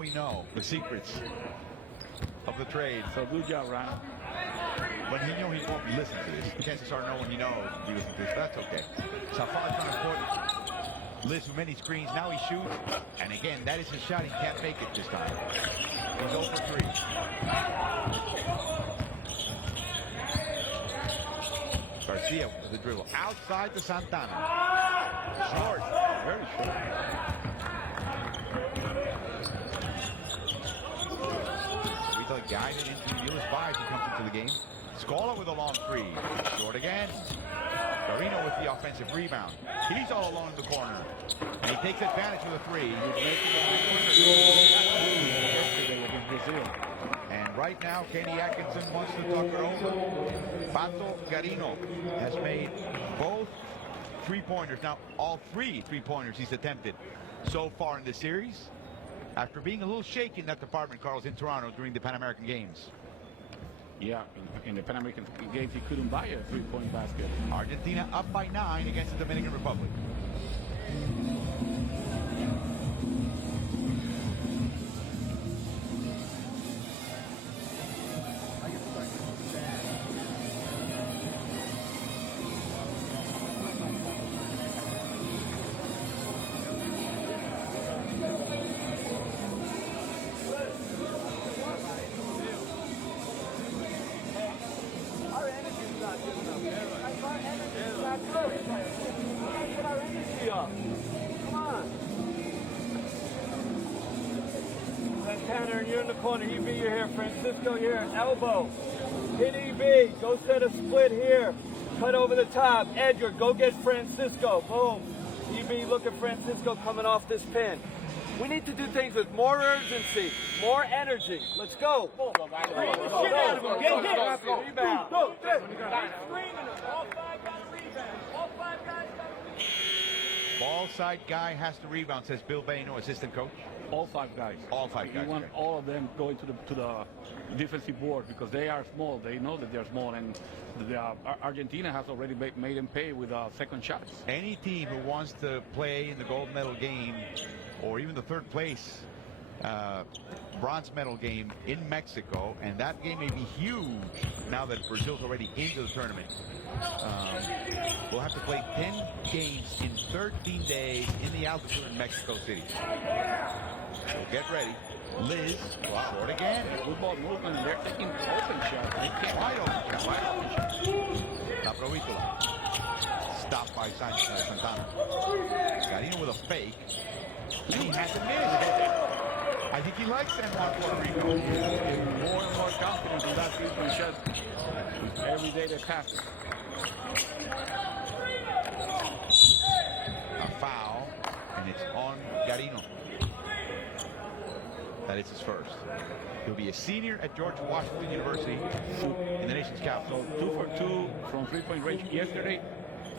we know the secrets of the trade. So good job, Ryan. When he knew he won't be listening to this. Chances are no one he knows will be listening to this. That's okay. Safar's trying to put Liz with many screens. Now he shoots. And again, that is his shot. He can't make it this time. He's 0 for 3. Garcia with the dribble. Outside to Santana. Short. Very short. Rita guided into US 5 as he comes into the game. Scola with a long 3. Short again. Garino with the offensive rebound. He's all alone in the corner. And he takes advantage of the 3. And right now, Kenny Atkinson wants to talk her over. Pato Garino has made both three-pointers. Now, all 3 three-pointers he's attempted so far in the series. After being a little shaky in that department, Carlos, in Toronto during the Pan American Games. Yeah, in the Pan American Games, he couldn't buy a three-point basket. Argentina up by 9 against the Dominican Republic. You're in the corner. EB, you're here. Francisco, you're here. Elbow. Hit EB. Go set a split here. Cut over the top. Edgar, go get Francisco. Boom. EB, look at Francisco coming off this pin. We need to do things with more urgency, more energy. Let's go. Get hit. Rebound. All 5 got a rebound. All 5 guys got a rebound. Ball side guy has to rebound, says Bill Baino, assistant coach. All 5 guys. All 5 guys. You want all of them going to the defensive board because they are small. They know that they're small, and Argentina has already made them pay with second shots. Any team who wants to play in the gold medal game, or even the 3rd place bronze medal game in Mexico, and that game may be huge now that Brazil's already into the tournament. We'll have to play 10 games in 13 days in the altitude in Mexico City. So get ready. Liz, short again. Good ball movement. They're taking open shots. They can't. Wide open shot. La Provítola. Stopped by Santana. Garino with a fake. And he has a miss. I think he likes San Juan, Puerto Rico. More and more confidence in that three-point shot every day that passes. A foul, and it's on Garino. That is his first. He'll be a senior at George Washington University in the nation's capital. So 2 for 2 from three-point range yesterday.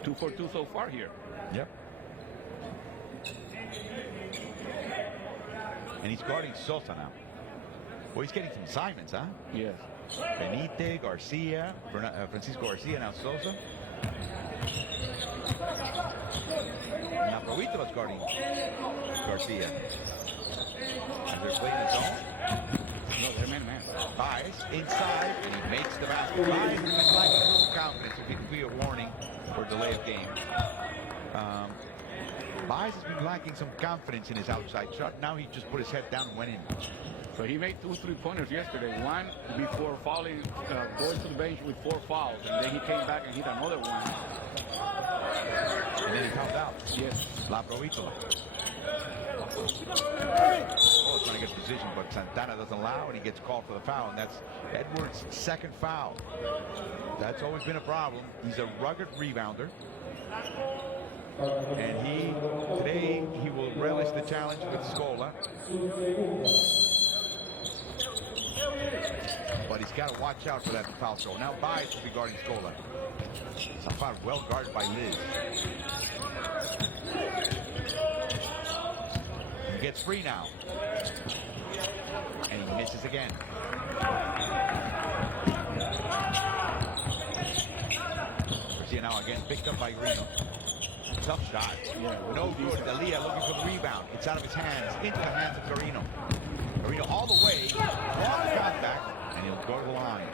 2 for 2 so far here. Yep. And he's guarding Sosa now. Well, he's getting some assignments, huh? Yes. Benite, Garcia, Francisco Garcia, now Sosa. Now Provítola's guarding Garcia. As they're playing the zone. No, they're man-to-man. Bias inside, and he makes the basket. Bias has been lacking a little confidence, if it could be a warning for delay of game. Bias has been lacking some confidence in his outside shot. Now he just put his head down and went in. So he made 2 three-pointers yesterday. One before fouling, going to the bench with 4 fouls, and then he came back and hit another one. And then he fouled out. Yes. La Provítola. Oh, trying to get position, but Santana doesn't allow, and he gets called for the foul, and that's Edwards' 2nd foul. That's always been a problem. He's a rugged rebounder. And today he will relish the challenge with Scola. But he's got to watch out for that foul throw. Now Bias will be guarding Scola. Safar well guarded by Liz. He gets free now. And he misses again. Garcia now again picked up by Reno. Tough shot. Yeah, no good. Dalia looking for the rebound. It's out of his hands. Into the hands of Carino. go to the line.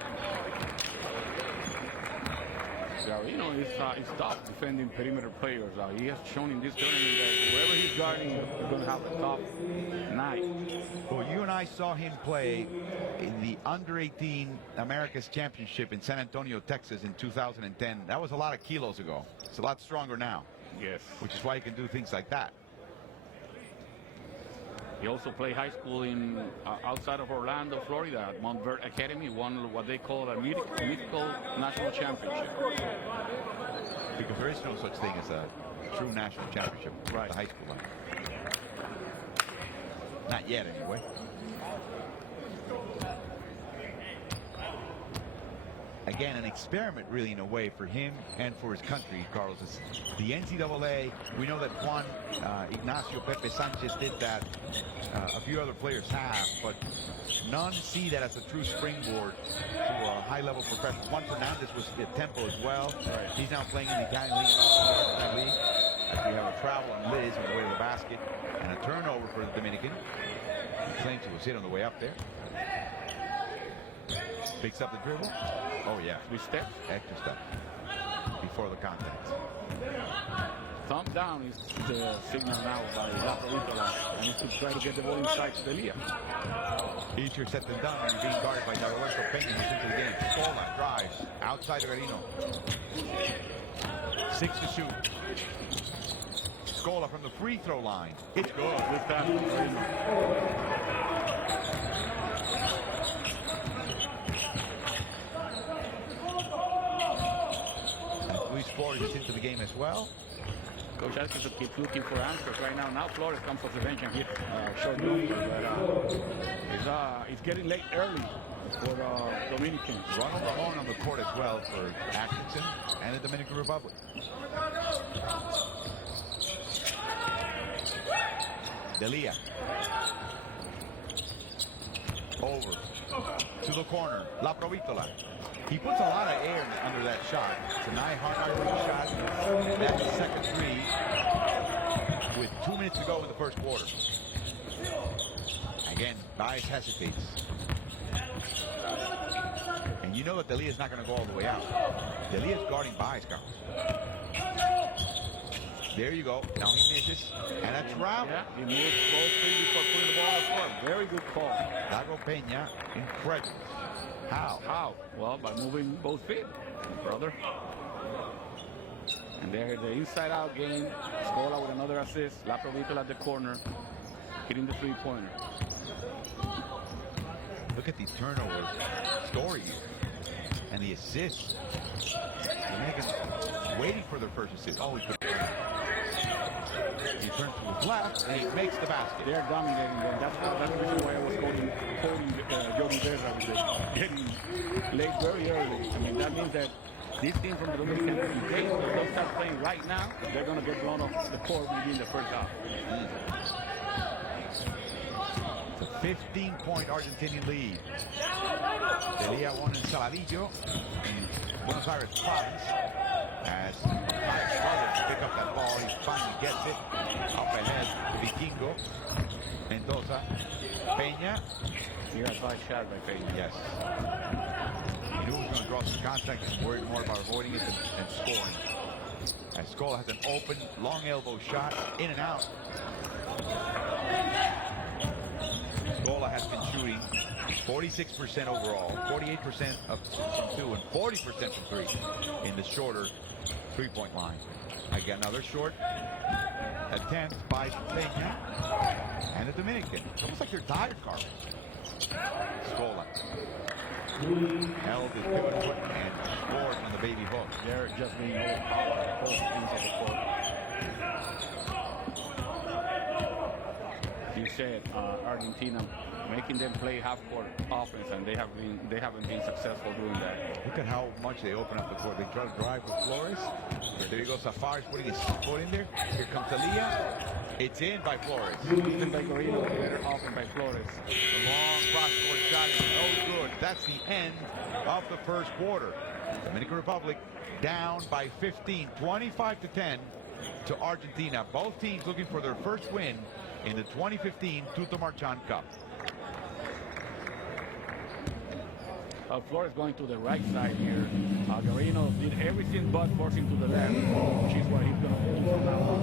Guarino is tough defending perimeter players. He has shown in this tournament that whoever he's guarding is going to have a tough night. Well, you and I saw him play in the under-18 America's Championship in San Antonio, Texas in 2010. That was a lot of kilos ago. It's a lot stronger now. Yes. Which is why he can do things like that. He also played high school in outside of Orlando, Florida, at Mount Verde Academy, won what they call a mythical national championship. Because there is no such thing as a true national championship Right. at the high school level. Not yet, anyway. Again, an experiment really in a way for him and for his country, Carlos. It's the NCAA, we know that Juan Ignacio Pepe Sanchez did that. A few other players have, but none see that as a true springboard to a high-level professional. Juan Fernandez was at Tempo as well. Right. He's now playing in the Italian League. As we have a travel on Liz on the way to the basket and a turnover for the Dominican. He claims he was hit on the way up there. Picks up the dribble. Oh, yeah. 3 steps. Extra step before the contact. Thumb down is the signal now by Laprovítola, and he's to try to get the ball inside to Delia. Easier said than done when you're being guarded by Dagoberto Peña who's into the game. Scola drives outside of Garino. 6 to shoot. Scola from the free throw line. It's good. Good pass from Garino. Luis Flores is into the game as well. Coach Alcantara keeps looking for answers right now. Now Flores comes off the bench and hit short number, but it's getting late early for Dominican. Ronald Ramon on the court as well for Atkinson and the Dominican Republic. Delia. Over to the corner. Laprovítola. He puts a lot of air under that shot. It's a hard shot. That's the second three with 2 minutes to go in the first quarter. Again, Baez hesitates. And you know that Delia's not going to go all the way out. Delia's guarding Baez, Carlos. There you go. Now he misses. And a travel. Yeah, he moves both feet before putting the ball on the floor. Very good call. Dago Peña, incredible. How? How? Well, by moving both feet, brother. And there, the inside-out game. Scola with another assist. Laprovítola at the corner, hitting the three-pointer. Look at the turnover story here. And the assist. Dominicans waiting for their first assist. Oh, he turns to his left and he makes the basket. They're dominating them. That's the reason why I was quoting Yogi Berra with getting late very early. I mean, that means that these teams from the Dominican, if they don't start playing right now, they're going to get blown off the court within the first half. It's a 15-point Argentinian lead. Delia won in Saladillo in Buenos Aires province. As Baez struggles to pick up that ball, he finally gets it. Up ahead to Vikingo. Mendoza. Peña. He got by shot by Peña. Yes. He knew he was going to draw some contact and worried more about avoiding it than scoring. As Scola has an open, long elbow shot, in and out. Scola has been shooting 46% overall, 48% from 2 and 40% from 3 in the shorter three-point line. Again, another short attempt by Peña and the Dominican. It's almost like they're tired, Carlos. Scola held his pivot foot and scored on the baby hook. They're just being overpowered both ends of the court. You said Argentina making them play half-court offense, and they haven't been successful doing that. Look at how much they open up the court. They try to drive with Flores. There you go. Safari's putting his foot in there. Here comes Delia. It's in by Flores. Even by Garino, better open by Flores. The long cross-court shot is no good. That's the end of the first quarter. Dominican Republic down by 15, 25-10 to Argentina. Both teams looking for their first win in the 2015 Tuto Marchand Cup. Flores going to the right side here. Garino did everything but forcing to the left, which is what he's going to hold from now on.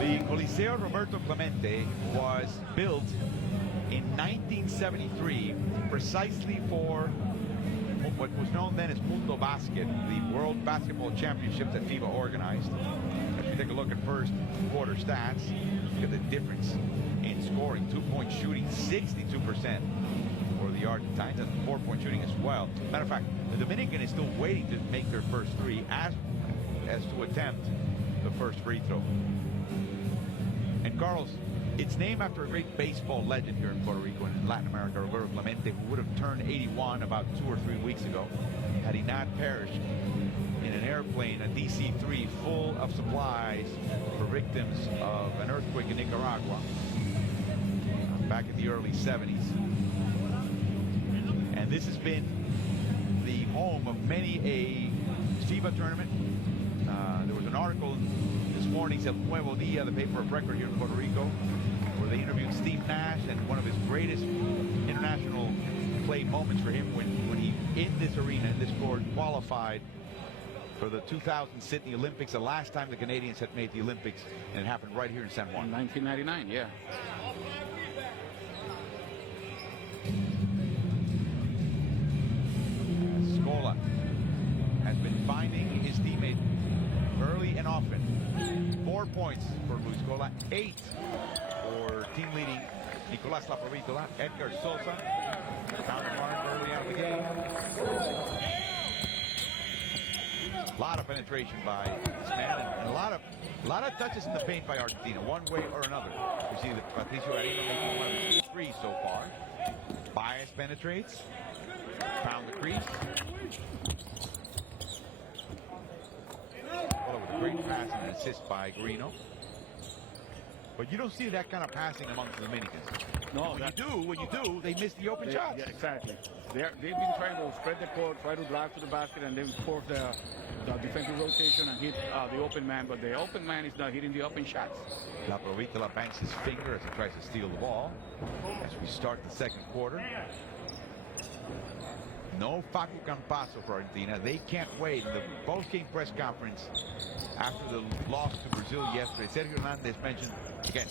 The Coliseo Roberto Clemente was built in 1973 precisely for what was known then as Mundo Basket, the World Basketball Championships that FIBA organized. As we take a look at first quarter stats, look at the difference in scoring. 2-point shooting, 62% for the Argentines, and 4-point shooting as well. Matter of fact, the Dominican is still waiting to make their first three as to attempt the first free throw. And Carlos, it's named after a great baseball legend here in Puerto Rico and in Latin America, Roberto Clemente, who would have turned 81 about 2 or 3 weeks ago had he not perished in an airplane, a DC-3, full of supplies for victims of an earthquake in Nicaragua back in the early 70s. And this has been the home of many a FIBA tournament. There was an article this morning's El Nuevo Dia, the paper of record here in Puerto Rico, where they interviewed Steve Nash, and one of his greatest international play moments for him when he, in this arena, in this court, qualified for the 2000 Sydney Olympics, the last time the Canadians had made the Olympics, and it happened right here in San Juan. In 1999, yeah. Scola has been finding his teammate early and often. 4 points for Luis Scola, 8 for team leading Nicolás Laprovitola. Edgar Sosa found the mark early out of the game. A lot of penetration by this man, and a lot of touches in the paint by Argentina, one way or another. We see that Patricio Garino making one of his 3 so far. Baez penetrates, found the crease. Well, it was a great pass and an assist by Garino. But you don't see that kind of passing amongst the Dominicans. No, when you do, they miss the open shots. Yeah, exactly. They've been trying to spread the court, try to drive to the basket, and then force the defensive rotation and hit the open man. But the open man is not hitting the open shots. Laprovitola banks his finger as he tries to steal the ball. As we start the second quarter. No Facu Campaso for Argentina. They can't wait. In the post-game press conference after the loss to Brazil yesterday, Sergio Hernandez mentioned, again,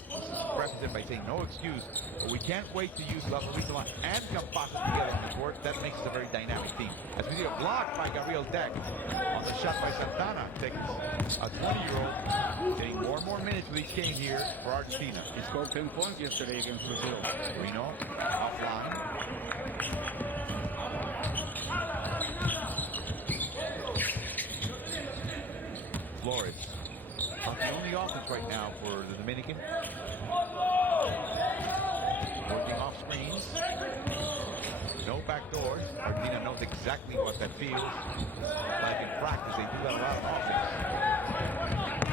prefaced it by saying no excuse, but we can't wait to use Laprovitola and Campaso together on the court. That makes us a very dynamic team. As we see a block by Gabriel Deck on the shot by Santana, taking a 20-year-old, getting more and more minutes with each game here for Argentina. He scored 10 points yesterday against Brazil. Reno offline. Flores, not the only offense right now for the Dominican. Working off screens. No back doors. Argentina knows exactly what that feels like in practice. They do that a lot of offense.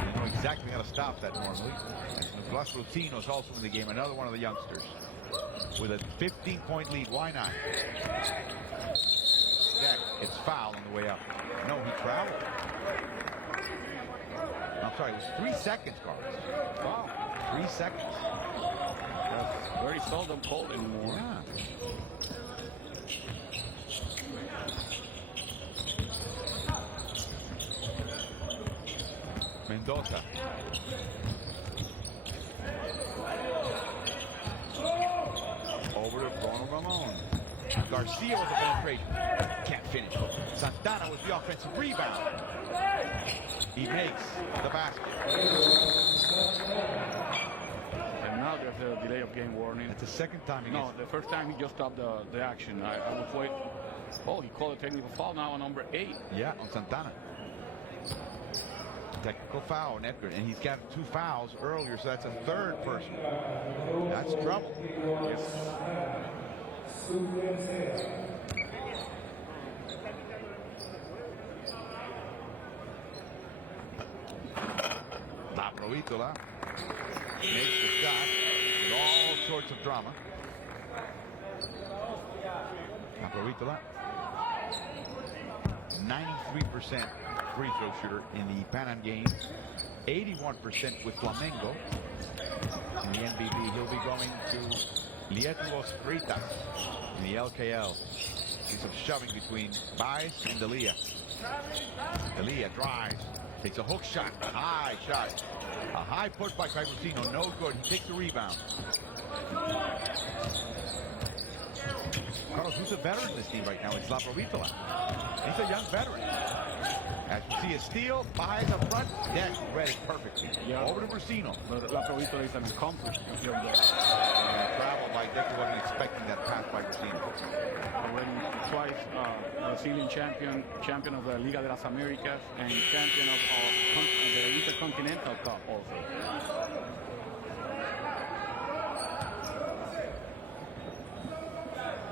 They know exactly how to stop that normally. And Nicolás Rutino is also in the game, another one of the youngsters. With a 15-point lead, why not? Deck gets fouled on the way up. No, he traveled. I'm sorry, it was 3 seconds, Carlos. Wow, 3 seconds. That's very seldom called anymore. Yeah. Mendoza. Over to Ronald Ramon. Garcia with the penetration. Can't finish. Santana with the offensive rebound. He makes the basket. And now there's a delay of game warning. It's the second time he No, the first time he just stopped the action. I was waiting. Oh, he called a technical foul now on number 8. Yeah, on Santana. Technical foul on Edgar, and he's got 2 fouls earlier, so that's a 3rd person. That's trouble. Yes. Laprovitola makes the shot with all sorts of drama. Laprovitola, 93% free throw shooter in the Pan Am Games, 81% with Flamengo. In the NBB, he'll be going to Lietuos Rytas in the LKL. See some shoving between Baez and Delia. Delia drives, takes a hook shot, high shot. A high push by Paigosino, no good. He takes the rebound. Carlos, who's a veteran in this team right now? It's Laprovitola. He's a young veteran. As you see a steal, Baez up front, Deck read it perfectly. Yeah. Over to Brusino. Laprovitola is an accomplished young guy. Travel by Deck, wasn't expecting that pass by Brusino. Already twice Brazilian champion of the Liga de las Americas, and champion of the Continental Cup also.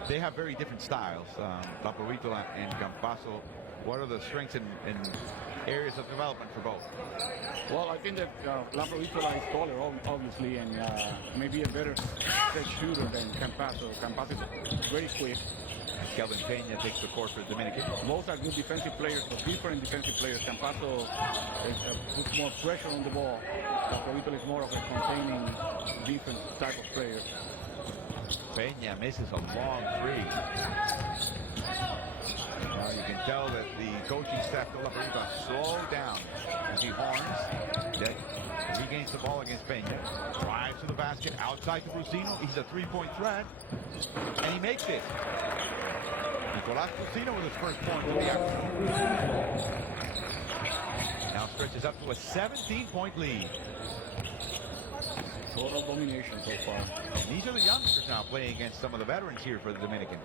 They have very different styles. Laprovitola and Campasso. What are the strengths and areas of development for both? Well, I think that Laprovitola is taller, obviously, and maybe a better set shooter than Campasso. Campasso is very quick. Kelvin Peña takes the court for the Dominican. Both are good defensive players, but different defensive players. Campasso puts more pressure on the ball. Laprovitola is more of a containing defense type of player. Peña misses a long three. Now you can tell that the coaching staff told Laprovitola slow down as he horns. That regains the ball against Peña. Drives to the basket outside to Brusino. He's a three-point threat, and he makes it. Nicolás Brusino with his first point of the afternoon. Now stretches up to a 17-point lead. Total domination so far. And these are the youngsters now playing against some of the veterans here for the Dominican.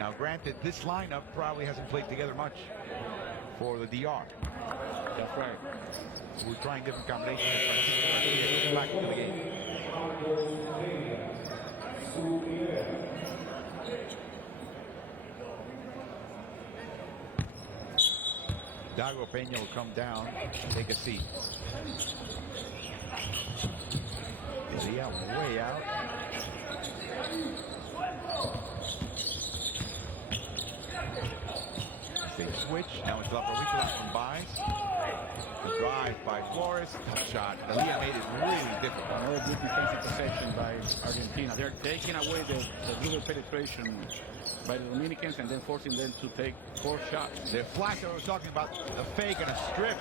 Now, granted, this lineup probably hasn't played together much for the DR. That's right. We're trying different combinations. Back into the game. Dago Peña will come down, take a seat. Delia way out. They switch. Now it's Laprovitola from Baez. The drive by Flores. Tough shot. Delia made it really difficult. Another good defensive possession by Argentina. They're taking away the dribble penetration by the Dominicans and then forcing them to take 4 shots. The flash I was talking about, the fake and a strip.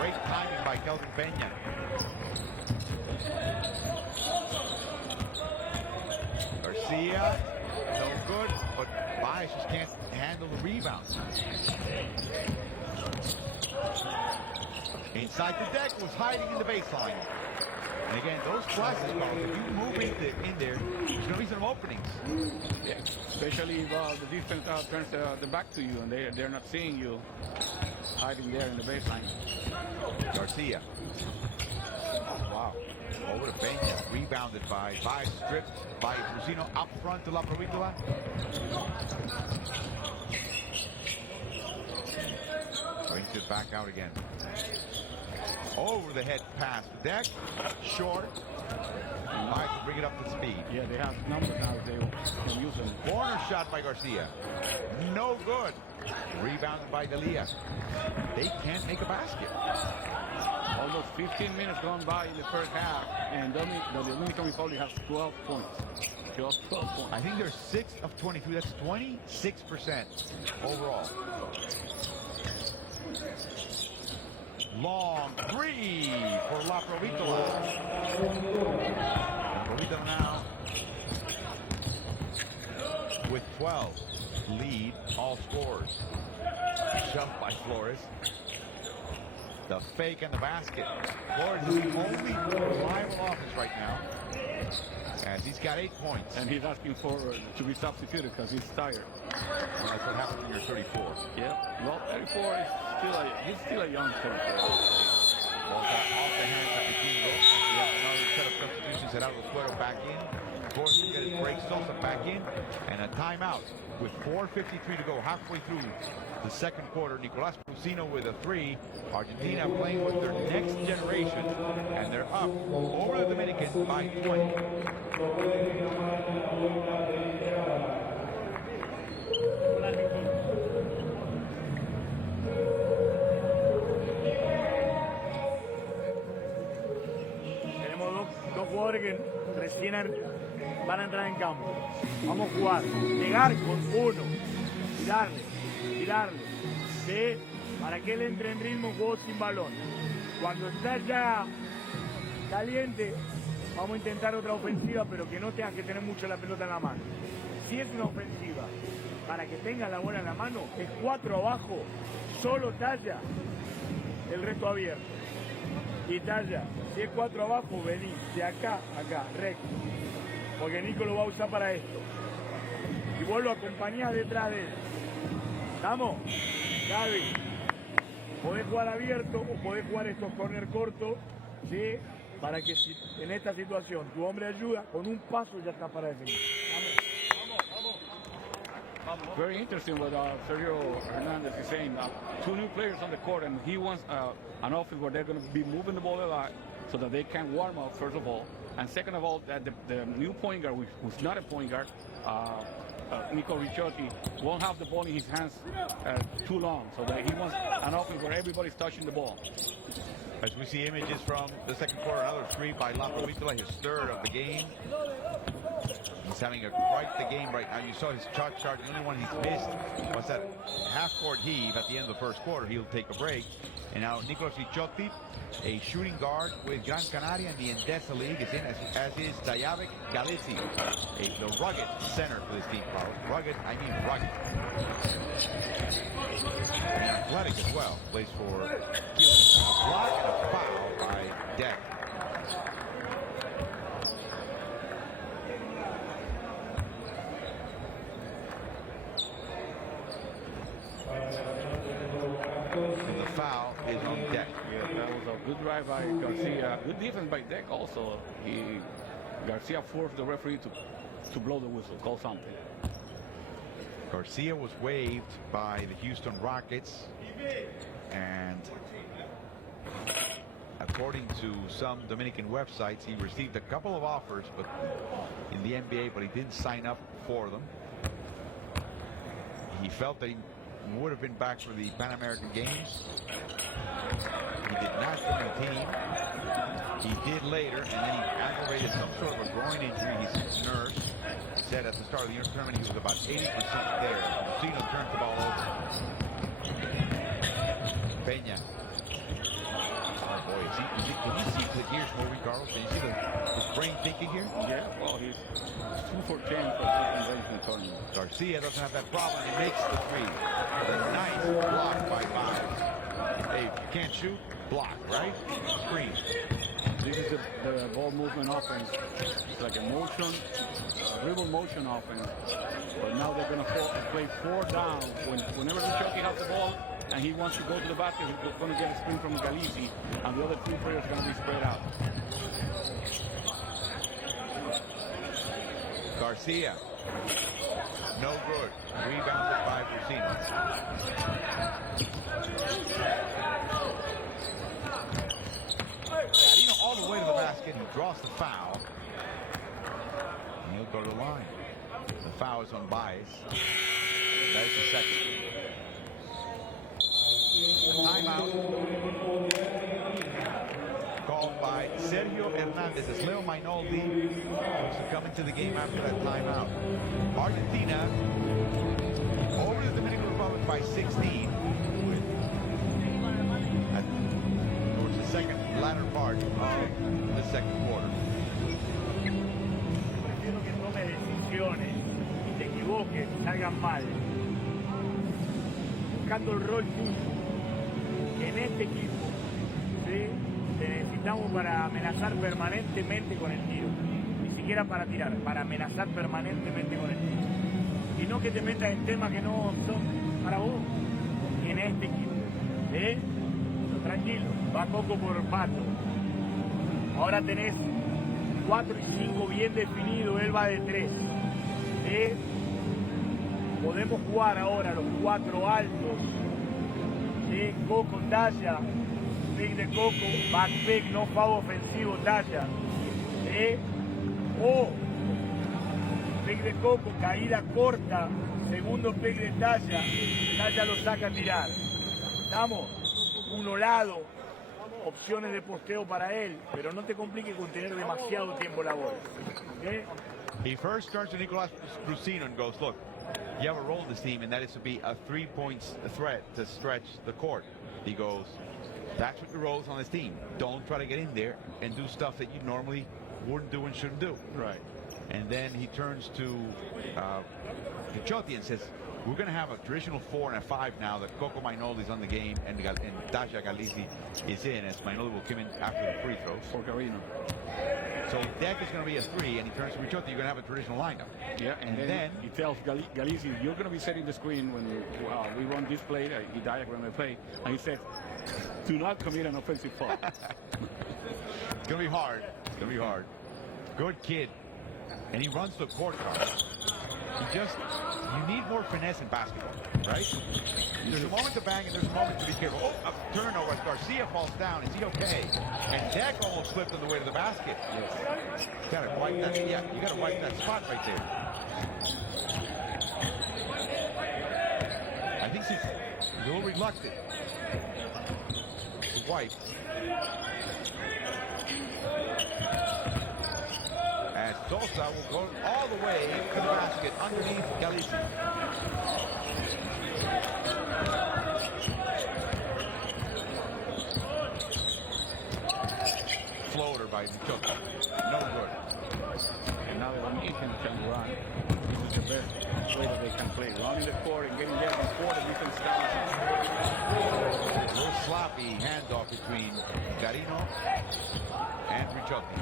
Great timing by Kelvin Peña. Garcia, no good, but Baez just can't handle the rebound. Inside the deck, was hiding in the baseline. And again, those flashes, if you move in there, there's no reason of openings. Yeah, especially if the defense turns the back to you and they're not seeing you hiding there in the baseline. Garcia. Wow. Over to Peña, rebounded by Baez, stripped by Brusino up front to Laprovitola. Brings it back out again. Over the head pass to Deck, short. Baez to bring it up to speed. Yeah, they have numbers now. They can use them. Corner shot by Garcia. No good. Rebounded by Delia. They can't make a basket. Almost 15 minutes gone by in the first half, and the Dominican Republic has 12 points. Just 12 points. I think they're 6 of 23. That's 26% overall. Long three for Laprovitola. Laprovitola now with 12. Lead all scorers. Shoved by Flores. The fake and the basket. Flores is the only reliable offense right now, as he's got 8 points. And he's asking for to be substituted because he's tired. Well, that's what happens when you're 34. Yeah. Well, 34 is still a young 34. Well, off the hands of Vikingo. We have another set of substitutions. Gerardo Suero back in. Forced to get his break. Sosa back in. And a timeout with 4:53 to go, halfway through the second quarter. Nicolás Brusino with a 3. Argentina playing with their next generation, and they're up over the Dominican by 20. Tenemos jugadores que recién van a entrar en campo. Vamos a jugar, llegar con uno, tirarle, ¿sí? Para que él entre en ritmo, juego sin balón. Cuando está ya caliente, vamos a intentar otra ofensiva, pero que no tengas que tener mucho la pelota en la mano. Si es una ofensiva para que tenga la bola en la mano, es 4 abajo, solo talla, el resto abierto. Y talla, si es 4 abajo, vení de acá a acá, recto. Porque Nico lo va a usar para esto. Y vos lo acompañás detrás de él. ¿Estamos? Gaby, podés jugar abierto o podés jugar estos corner cortos, ¿sí? Para que si en esta situación tu hombre ayuda, con un paso ya está para definir. Very interesting what Sergio Hernandez is saying. 2 new players on the court, and he wants an offense where they're going to be moving the ball a lot so that they can warm up, first of all. And second of all, that the new point guard, who's not a point guard, Nico Ricciotti, won't have the ball in his hands too long. So that he wants an offense where everybody's touching the ball. As we see images from the second quarter, another three by Lapovitola, his third of the game. He's having quite the game right now. You saw his shot chart. The only one he's missed was that half-court heave at the end of the first quarter. He'll take a break. And now Nicolas Ricciotti, a shooting guard with Gran Canaria in the Endesa League, is in, as is Dayavik Galici, the rugged center for this team. Rugged, I mean rugged. And athletic as well. Plays for Gilles. A block and a foul by Deck. And the foul is on Deck. Yeah, that was a good drive by Garcia. Good defense by Deck also. Garcia forced the referee to blow the whistle, call something. Garcia was waived by the Houston Rockets, and according to some Dominican websites, he received a couple of offers but in the NBA, but he didn't sign up for them. He felt that he would have been back for the Pan American Games. He did not join the team. He did later, and then he aggravated some sort of a groin injury. His nurse said at the start of the tournament he was about 80% there. Lucino turns the ball over. Peña. Oh boy, can you see the gears moving, Carlos? Can you see his brain thinking here? Yeah, well, he's 2 for 10 for second range in the tournament. Garcia doesn't have that problem. He makes the three. A nice block by Miles. Hey, if you can't shoot, block, right? Screen. This is the ball movement offense. It's like a motion, dribble motion offense. But now they're going to play 4 down. Whenever Ricciotti has the ball and he wants to go to the basket, he's going to get a screen from Galici, and the other 2 players are going to be spread out. Garcia. No good. Rebounded by Lucino. Cadino all the way to the basket. He draws the foul. And he'll go to the line. The foul is on Baez. That is the second. Timeout. Called by Sergio Hernandez as Leo Mainoldi was to come into the game after that timeout. Argentina over the Dominican Republic by 16 towards the second latter part of the second quarter. Prefiero que tome decisiones y te equivoques, salgan mal. Buscando el rol tuyo. Que en este equipo, ¿sí? Te necesitamos para amenazar permanentemente con el tiro. Ni siquiera para tirar, para amenazar permanentemente con el tiro. Y no que te metas en temas que no son para vos. En este equipo. ¿Sí? Pero tranquilo, va poco por pato. Ahora tenés 4 y 5 bien definidos, él va de 3. ¿Sí? Podemos jugar ahora los 4 altos. ¿Sí? Coco, talla. Pick de Coco, back pick, no foul ofensivo, talla. O pick de Coco, caída corta, segundo pick de talla, talla lo saca a tirar. ¿Estamos? Uno lado, opciones de posteo para él, pero no te compliques con tener demasiado tiempo la bola. ¿Okay? He first turns to Nicolas Brusino and goes, look, you have a role in this team, and that is to be a 3-point threat to stretch the court. He goes, that's what your role is on this team. Don't try to get in there and do stuff that you normally wouldn't do and shouldn't do. Right. And then he turns to Pichotti and says, we're going to have a traditional 4 and a 5 now that Coco Mainoli's on the game and Tasha Galizzi is in, as Mainoli will come in after the free throws. For Carino. So Deck is going to be a 3, and he turns to Pichotti. You're going to have a traditional lineup. Yeah, and then he tells Galizzi, you're going to be setting the screen when we run this play. He diagram the play, and he says, do not commit an offensive foul. It's going to be hard. It's going to be hard. Good kid. And he runs the court card. You need more finesse in basketball, right? There's a moment to bang and there's a moment to be careful. Oh, a turnover as Garcia falls down. Is he okay? And Deck almost slipped on the way to the basket. Yes. You gotta wipe that. Yeah, you gotta wipe that spot right there. I think he's a little reluctant to wipe. As Sosa will go all the way to the basket underneath Galizzi. Floater by Tuto. No good. And now the Dominican can run. This is the best way that they can play. Running the court and getting there before the defense starts. A little sloppy handoff between Carino and Ricciotti.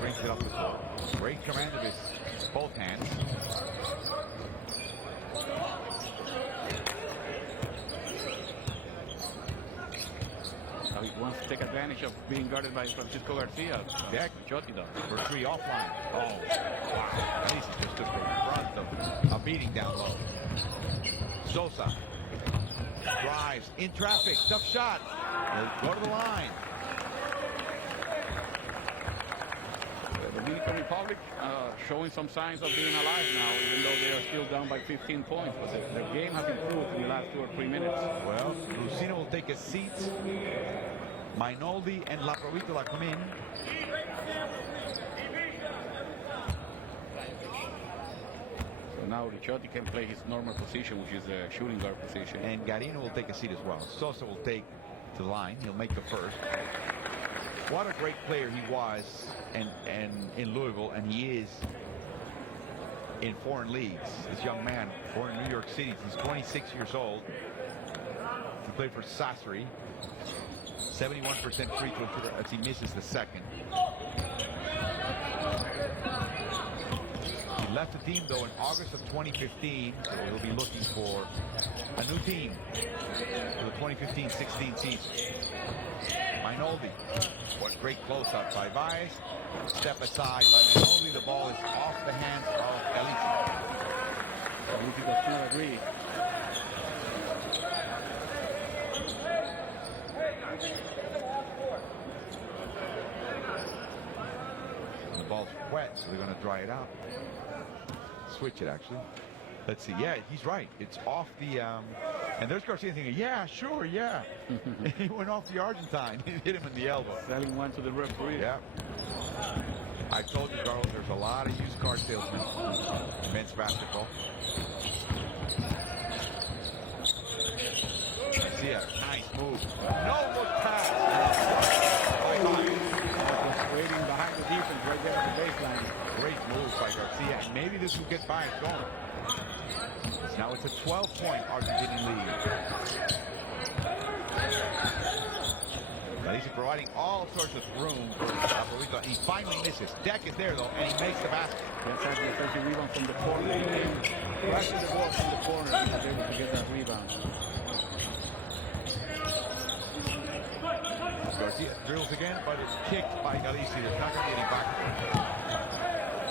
Brings it up the court. Great command of his both hands. So he wants to take advantage of being guarded by Francisco Garcia. Deck Ricciotti does. For 3 offline. Oh, wow. At least he just took the brunt of a beating down low. Sosa drives in traffic. Tough shot. He'll go to the line. The Dominican Republic showing some signs of being alive now, even though they are still down by 15 points. But the game has improved in the last 2 or 3 minutes. Well, Brusino will take a seat. Mainoldi and La Provitola come in. So now Ricciotti can play his normal position, which is a shooting guard position. And Garino will take a seat as well. Sosa will take to the line. He'll make the first. What a great player he was and in Louisville, and he is in foreign leagues. This young man, born in New York City, he's 26 years old. He played for Sassari. 71% free throw shooter as he misses the second. He left the team, though, in August of 2015, so he'll be looking for a new team for the 2015-16 season. Mainoldi. What great close-up by Baez. Step aside by Mainoldi. The ball is off the hands of Galizzi. Galizzi does not agree. And the ball's wet, so they're going to dry it out. Switch it, actually. Let's see. Yeah, he's right. It's off the... and there's Garcia thinking, yeah, sure, yeah. He went off the Argentine. He hit him in the elbow. Selling one to the referee. Yeah. I told you, Carlos, there's a lot of used car salesmen in men's basketball. Garcia, nice move. No look pass. Just waiting behind the defense right there at the baseline. Great move by Garcia, and maybe this will get Baez going. Now it's a 12-point Argentinian lead. He's providing all sorts of room for Apolito. He finally misses. Deck is there, though, and he makes the basket. That's the offensive rebound from the corner. Rushing the ball from the corner. He was able to get that rebound. Garcia drills again, but it's kicked by Galizzi. There's not going to be any back.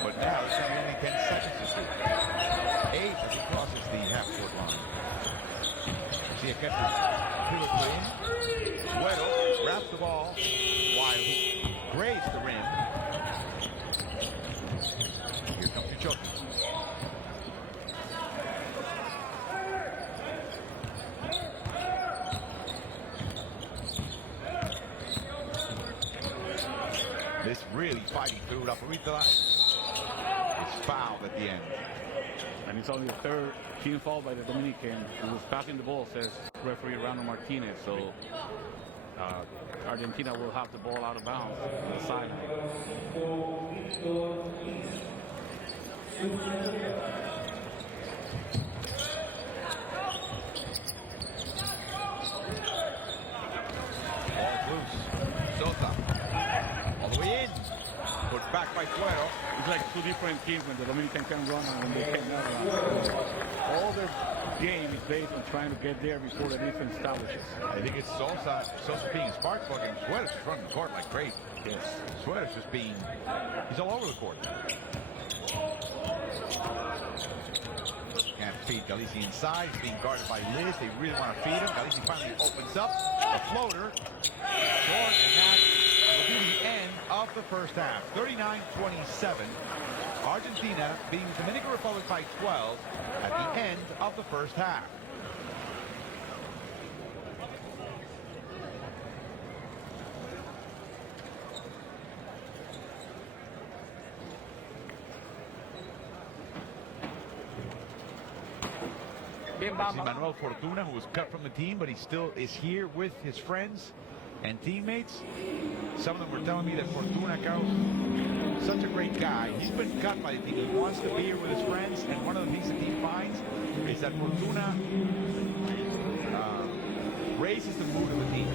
But now it's going to be only 10 seconds to shoot. 8 as he crosses the half-court line. Garcia kept his pivot play in. Guero wraps the ball while he grazed the rim. Here comes Ricciotti. fighting through. La Provitola is fouled at the end. And it's only the third team foul by the Dominican, who was passing the ball, says referee Rando Martinez. So Argentina will have the ball out of bounds on the sideline. Ball's loose. Sosa. All the way in. Put back by Tuto. It's like two different teams when the Dominican can run and when they cannot run. All their game is based on trying to get there before the defense establishes. I think it's Sosa being spark plug, and Suarez is running the court like crazy. Yes. Suarez just being, he's all over the court. Can't feed Galici inside. He's being guarded by Liz. They really want to feed him. Galici finally opens up. A floater. Short, and that will be the end of the first half. 39-27. Argentina beating Dominican Republic by 12 at the end of the first half. Manuel Fortuna, who was cut from the team, but he still is here with his friends and teammates. Some of them were telling me that Fortuna, Carlos, such a great guy. He's been cut by the team. He wants to be here with his friends, and one of the things the team finds is that Fortuna raises the mood of the team.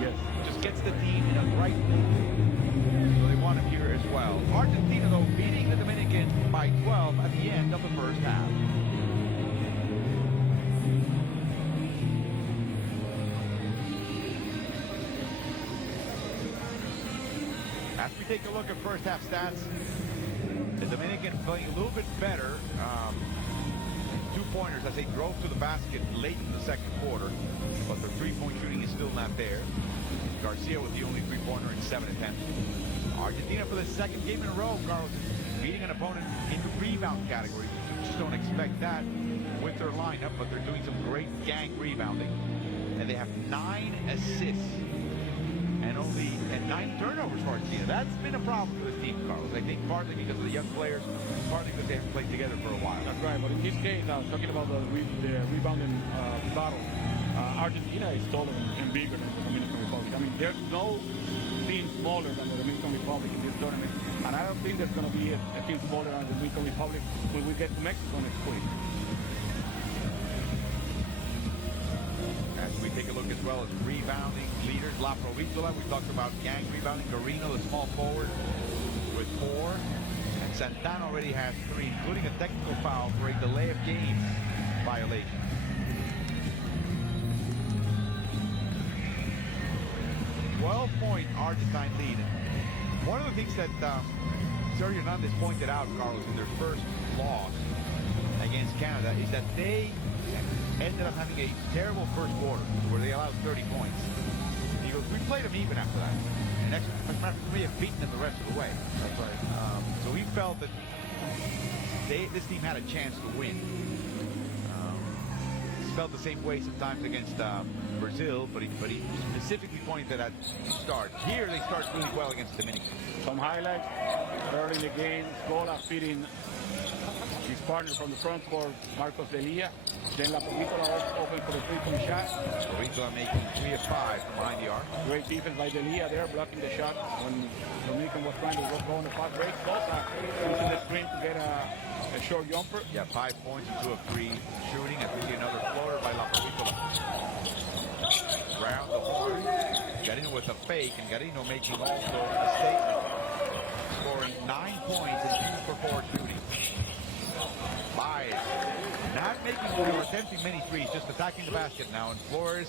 Yes. Just gets the team in a right mood. So they want him here as well. Argentina, though, beating the Dominican by 12 at the end of the first half. As we take a look at first half stats, the Dominican playing a little bit better. Two-pointers as they drove to the basket late in the second quarter, but the three-point shooting is still not there. Garcia with the only three-pointer in 7 attempts. Argentina for the second game in a row, Carlos, beating an opponent in the rebound category. You just don't expect that with their lineup, but they're doing some great gang rebounding. And they have 9 assists. And 9 turnovers for Argentina. That's been a problem for this team, Carlos. I think partly because of the young players, partly because they haven't played together for a while. That's right, but in this case, talking about the rebounding battle, Argentina is taller and bigger than the Dominican Republic. I mean, there's no team smaller than the Dominican Republic in this tournament, and I don't think there's going to be a team smaller than the Dominican Republic when we get to Mexico next week. As we take a look as well as rebounding leaders, La Provitola, we talked about gang rebounding. Carino, the small forward, with 4. And Santana already has 3, including a technical foul for a delay of game violation. Point Argentine lead. One of the things that Sergio Hernandez pointed out, Carlos, in their first loss against Canada is that they ended up having a terrible first quarter where they allowed 30 points. He goes, we played them even after that. And as a matter of fact, we have beaten them the rest of the way. That's right. So he felt that this team had a chance to win. He's felt the same way sometimes against Brazil, but he specifically pointed at start. Here they start really well against Dominican. Some highlights early in the game. Scola feeding his partner from the front court, Marcos Delia. Then La Provitola open for the three-point shot. Provitola making 3 of 5 from behind the arc. Great defense by Delia there, blocking the shot when Dominican was trying to go on the fast break. Sosa using the screen to get a short jumper. Yeah, 5 points and 2 of 3 shooting. And we see another floater by La Provitola. Round the horn. Garino with a fake, and Garino making also a statement. Scoring 9 points and 2 for 4 shooting. Baez not making or attempting many threes, just attacking the basket now. And Flores,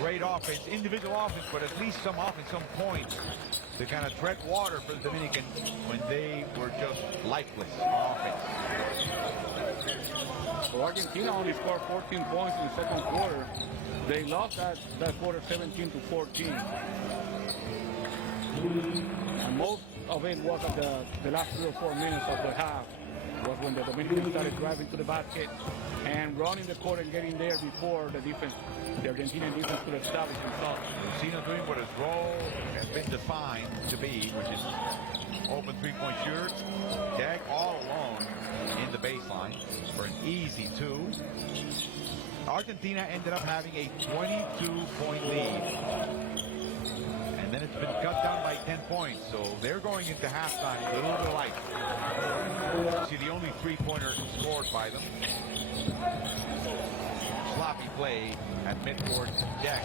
great offense, individual offense, but at least some offense, some points to kind of tread water for the Dominican when they were just lifeless on offense. So Argentina only scored 14 points in the second quarter. They lost that quarter 17-14. And most of it was at the last 3 or 4 minutes of the half. was when the Dominicans started driving to the basket and running the court and getting there before the defense, the Argentinian defense could establish themselves. Lucino doing what his role has been defined to be, which is open three-point shooter. Dag all alone in the baseline for an easy 2. Argentina ended up having a 22-point lead. And then it's been cut down by 10 points. So they're going into halftime with a little bit of life. See, the only three-pointer scored by them. Sloppy play at midcourt. Deck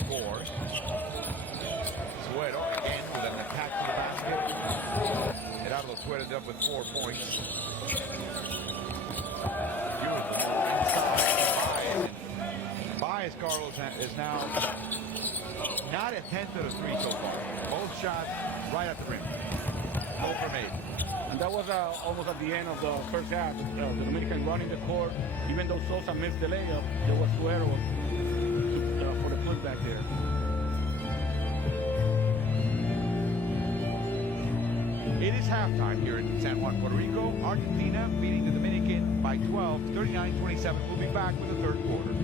scores. Tuto again with an attack to the basket. Gerardo Tuto ended up with 4 points. Beautiful inside. Baez, Carlos, is now not a 10 to the 3 so far. Both shots right at the rim. 0 for 8. And that was almost at the end of the first half. The Dominican running the court. Even though Sosa missed the layup, there was Tuero for the putback there. It is halftime here in San Juan, Puerto Rico. Argentina beating the Dominican by 12, 39-27. We'll be back with the third quarter.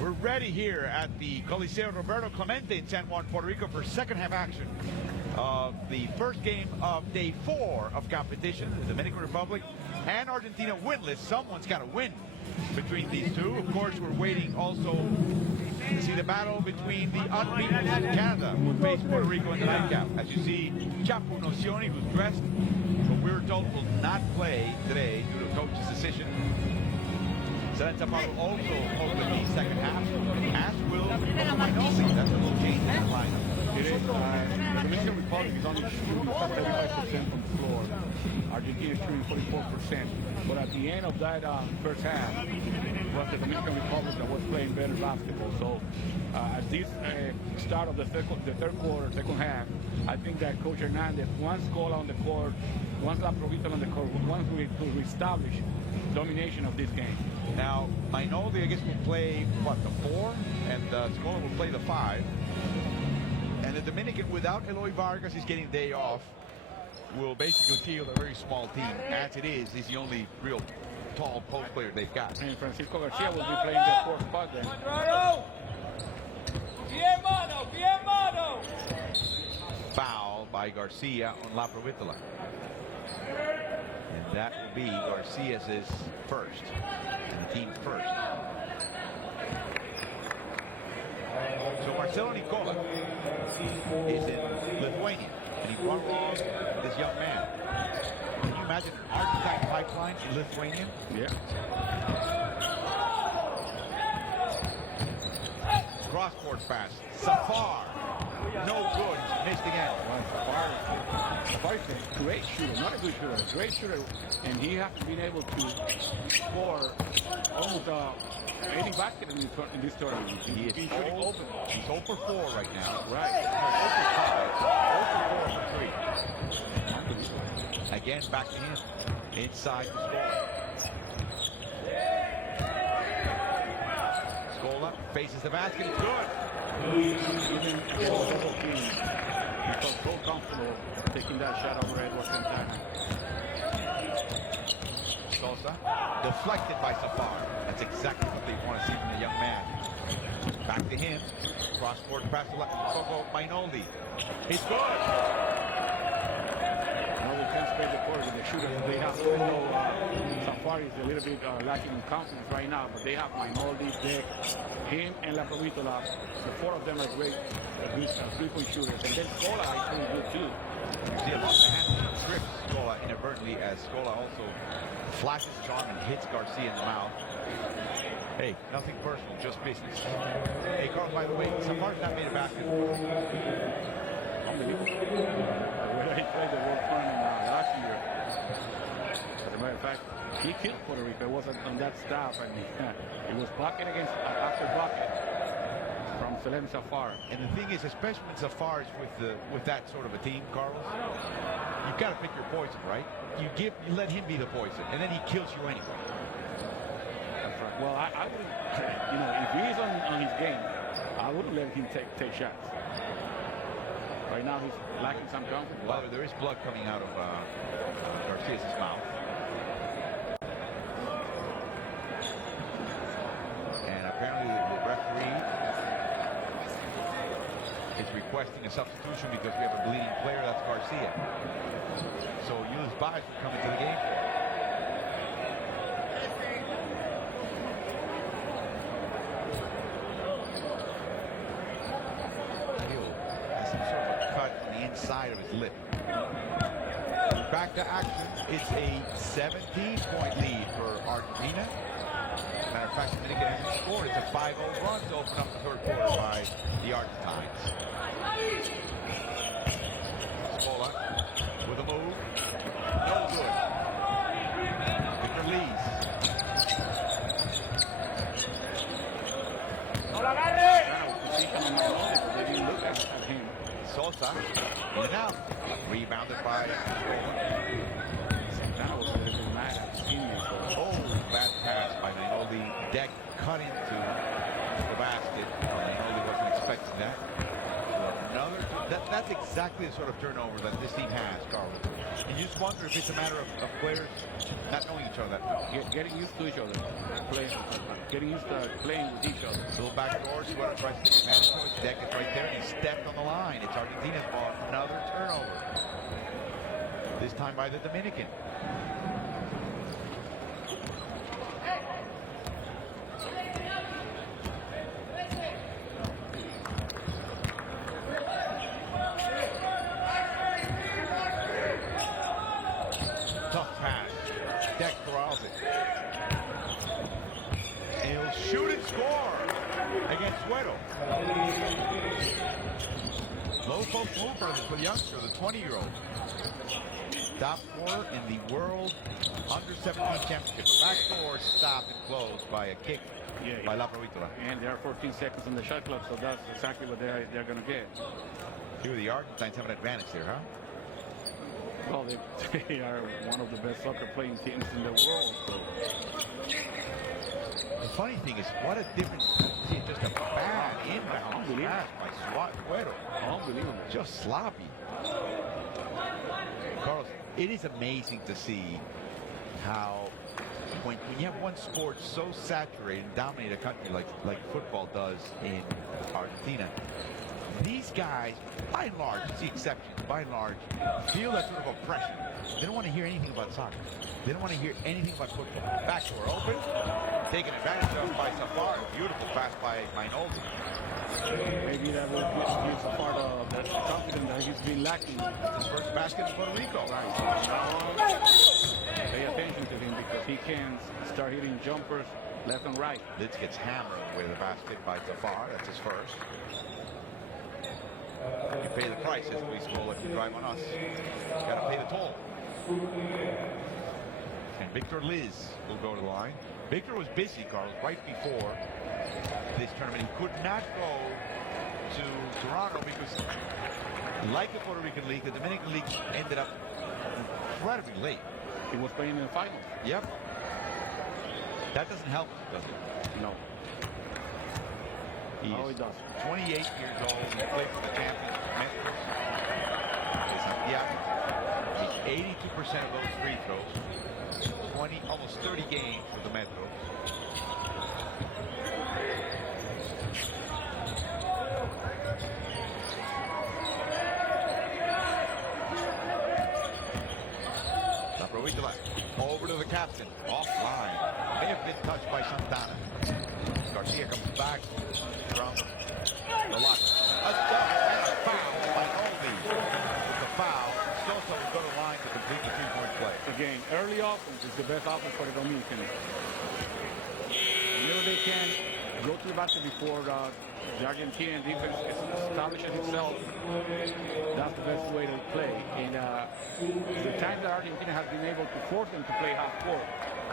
We're ready here at the Coliseo Roberto Clemente in San Juan, Puerto Rico for second half action of the first game of day 4 of competition. The Dominican Republic and Argentina winless. Someone's got to win between these two. Of course, we're waiting also to see the battle between the unbeaten Canada, who face Puerto Rico in the nightcap. As you see, Chapo Nocioni, who's dressed, but we're told will not play today due to the coach's decision. Salenta will also open the second half, as will Mainoli. That's a little change in the lineup. It is. The Dominican Republic is only shooting 35% from the floor. Argentina is shooting 44%. But at the end of that first half, it was the Dominican Republic that was playing better basketball. So at this start of the third quarter, second half, I think that Coach Hernandez wants Scola on the court, wants La Provita on the court, wants to reestablish domination of this game. Now, Mainoli, I guess, will play, what, the 4? And Scola will play the 5. And the Dominican, without Eloy Vargas, he's getting a day off, will basically field a very small team. As it is, he's the only real tall post player they've got. And Francisco Garcia will be playing the 4th spot then. Foul by Garcia on La Provitola. And that will be Garcia's first, and the team's first. So Marcelo Nicola is in Lithuania, and he brought along this young man. Can you imagine Argentine pipeline in Lithuania? Yeah. Cross-court pass. Safar. No good. Missed again. Safar is a great shooter, not a good shooter, a great shooter, and he has been able to score almost any basket in this tournament. He's shooting open. He's 0 for 4 right now. Right. 0 for 4 for 3. Again, back to him. Inside the Scola. Scola faces the basket. It's good. He felt so comfortable taking that shot over Edward Santana. Sosa, deflected by Safar. That's exactly what they want to see from the young man. Back to him. Cross-court pass to Mainoli. It's good. No, we can't spread the court with the shooters they have. Safar is a little bit lacking in confidence right now, but they have Mainoli, Dick, him, and La Provitola. The 4 of them are great three-point shooters. And then Scola, I think, good too. You see a lot of hand trips Scola inadvertently, as Scola also flashes charm and hits Garcia in the mouth. Hey, nothing personal, just business. Hey, Carlos, by the way, Safar's not made a basket. Unbelievable. He played the World Tournament last year. As a matter of fact, he killed Puerto Rico. It wasn't on that staff, and it was bucket against after bucket from Salem Safar. And the thing is, especially when Safar is with that sort of a team, Carlos, you've got to pick your poison, right? You let him be the poison, and then he kills you anyway. That's right. Well, I would, if he's on his game, I wouldn't let him take shots. Right now, he's lacking some confidence. Well, there is blood coming out of Garcia's mouth. And apparently the referee is requesting a substitution because we have a bleeding player. That's Garcia. So Ulis Baez will come into the game for him. Side of his lip. Back to action. It's a 17-point lead for Argentina. Matter of of fact, Dominican hasn't scored. It's a 5-0 run to open up the third quarter by the Argentines. Scola with a move. No good. Victor Lees. Sosa, in and out. Rebounded by Scola. Oh, bad pass by Mainoldi. Deck cut into the basket. Mainoldi wasn't expecting that. That's exactly the sort of turnover that this team has, Carlos. And you just wonder if it's a matter of players not knowing each other. Getting used to each other. Getting used to playing with each other. Little backdoor, Suero tries to take advantage of it. Deck is right there, and he stepped on the line. It's Argentina's ball. Another turnover. This time by the Dominican. Tough pass. Deck corrals it. And he'll shoot and score against Tuto. Low post move for the youngster, the 20-year-old. Top scorer in the World Under-17 Championship. Backdoor stopped and closed by a kick by La Provítola. And there are 14 seconds on the shot clock, so that's exactly what they're going to get. Here the Argentines have an advantage there, huh? Well, they are one of the best soccer playing teams in the world. So. The funny thing is, what a difference. Just a bad inbound pass by Tuto. Unbelievable. Just sloppy. Carlos, it is amazing to see how when you have one sport so saturated and dominate a country like football does in Argentina, these guys, by and large, it's the exceptions, by and large, feel that sort of oppression. They don't want to hear anything about soccer. They don't want to hear anything about football. Backdoor open, taken advantage of by Safar. Beautiful pass by Mainoldi. Maybe that will give Safar that confidence that he's been lacking. His first basket in Puerto Rico. Right. Pay attention to him because he can start hitting jumpers left and right. Litz gets hammered with a basket by Safar. That's his first. You pay the price as we score if you drive on us. You gotta pay the toll. And Victor Liz will go to the line. Victor was busy, Carlos, right before this tournament. He could not go to Toronto because, like the Puerto Rican League, the Dominican League ended up incredibly late. He was playing in the finals. Yep. That doesn't help, does it? No. He No, it does. 28 years old. He played for the champions. Yeah. 82% of those free throws. 20, almost 30 games for the Metros. La Provítola over to the captain. Offline. May have been touched by Santana. Garcia comes back from the lock. A dunk and a foul by Oldie. With the foul, Sosa will go to the line to complete the three-point play. Again, early offense is the best offense for the Dominicans. Whenever they can go to the basket before the Argentinian defense establishes itself, that's the best way to play. And the time that Argentina has been able to force them to play half court,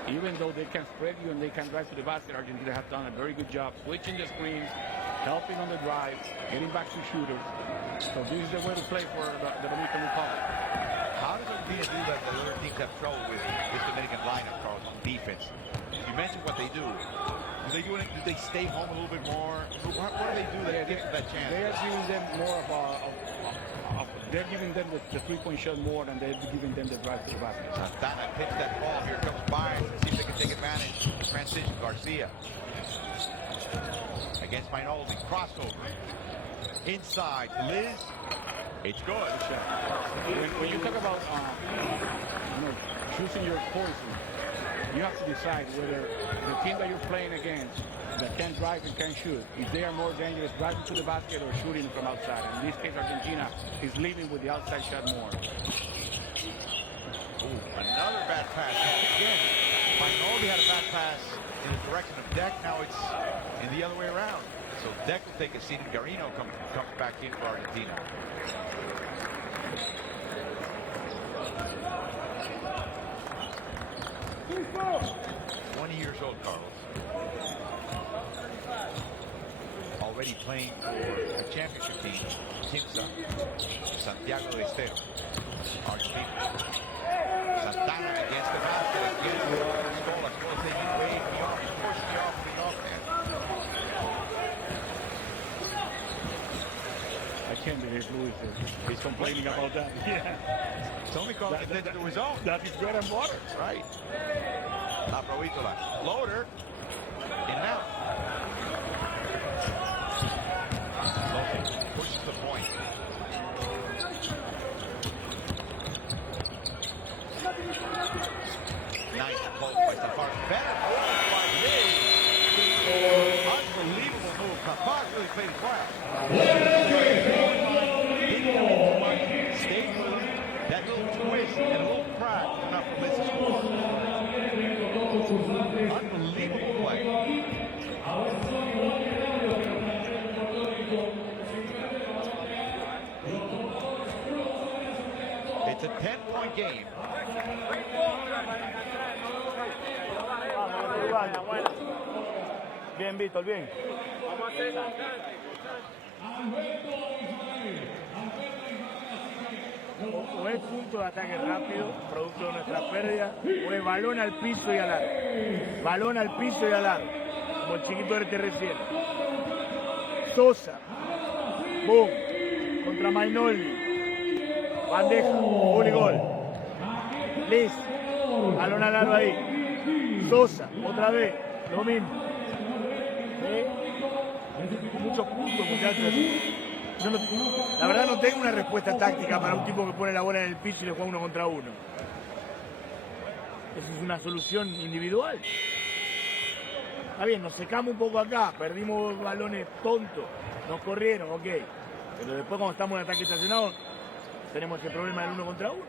even though they can spread you and they can drive to the basket, Argentina has done a very good job switching the screens, helping on the drive, getting back to shooters. So this is the way to play for the Dominican Republic. How does Argentina do that the other teams have trouble with this Dominican lineup, Carlos, on defense? You mentioned what they do. Do they stay home a little bit more? What do they do that gives them that chance? They are giving them more they're giving them the three-point shot more than they're giving them the drive to the basket. Santana picks that ball. Here comes Byers. See if they can take advantage. Transition. Garcia. Against Mainoldi. Crossover. Inside. Liz. It's good. When you talk about choosing your poison, you have to decide whether the team that you're playing against that can drive and can shoot, if they are more dangerous driving to the basket or shooting from outside. In this case, Argentina is leading with the outside shot more. Ooh, another bad pass. Again, Mainoldi had a bad pass in the direction of Deck. Now it's in the other way around. So Deck will take a seat and Garino comes back in for Argentina. 20 years old, Carlos. Already playing for a championship team, Kimsa, Santiago del Estero, Argentina. Santana against the basket again. Scola taking way beyond, forcing the off the offhand. I can't believe Luis is complaining about that. Yeah. It's only calling attention to his own. That is bread and butter. Right. La Provítola. Loader. In and out. Lopez pushes the point. Nice poke by Safar. Better move by Lee. Unbelievable move. Safar really played his well. Stayed with him. That little twist and a little crack enough to miss his score. Unbelievable play. It's a 10-point game. Bien, Víctor, bien. O es punto de ataque rápido, producto de nuestra pérdida, o es balón al piso y al arco. Balón al piso y al arco, como el chiquito del que recién. Sosa, boom, contra Mainoldi, bandeja, gol. Liz, balón al aro ahí. Sosa, otra vez, lo mismo. Muchos puntos, muchachos. Yo no, la verdad no tengo una respuesta táctica para un tipo que pone la bola en el piso y le juega 1 contra 1. Esa es una solución individual. Está bien, nos secamos un poco acá, perdimos balones tontos, nos corrieron, ok. Pero después cuando estamos en ataque estacionado, tenemos ese problema del 1 contra 1.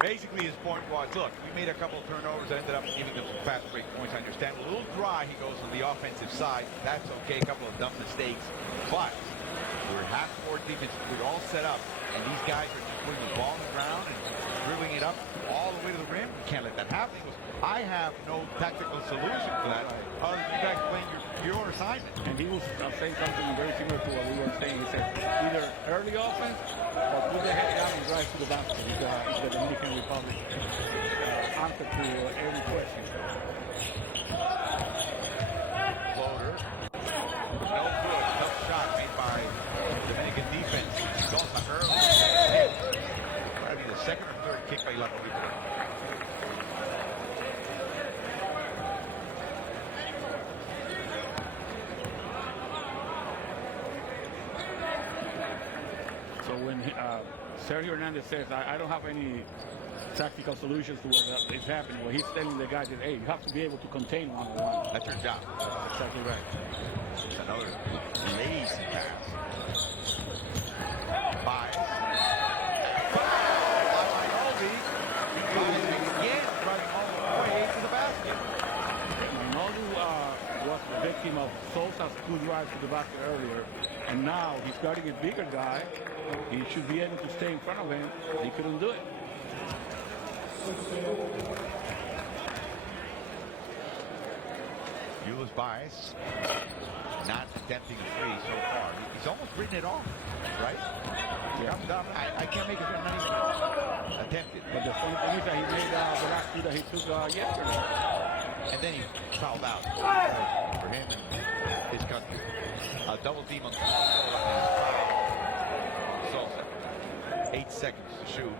Basically, his point was, look, we made a couple of turnovers that ended up giving them some fast break points. I understand. A little dry, he goes on the offensive side. That's okay, a couple of dumb mistakes. But we're half-court defense. We're all set up. And these guys are just putting the ball on the ground and dribbling it up all the way to the rim. We can't let that happen. He goes, I have no tactical solution for that other than you guys playing your assignment. And he was saying something very similar to what we were saying. He said either early offense or put the head down and drive to the basket. It's the Dominican Republic answer to every question. Floater. No good. Tough shot made by Dominican defense. Sosa early. Probably the second or third kick by La Provítola. So when Sergio Hernandez says, I don't have any tactical solutions to what is happening, well, he's telling the guys that, hey, you have to be able to contain one-on-one. That's your job. That's exactly right. It's another lazy pass. Five. Mainoldi. Again, running all the way to the basket. Mainoldi was the victim of Sosa's 2 drives to the basket earlier, and now he's guarding a bigger guy. He should be able to stay in front of him. He couldn't do it. Euless Baez not attempting a 3 so far. He's almost written it off, right? Yeah. I can't make it not even attempted. But the funny thing is that he made the last 2 that he took yesterday. And then he fouled out for him and his country. A double team on Sosa. 8 seconds to shoot.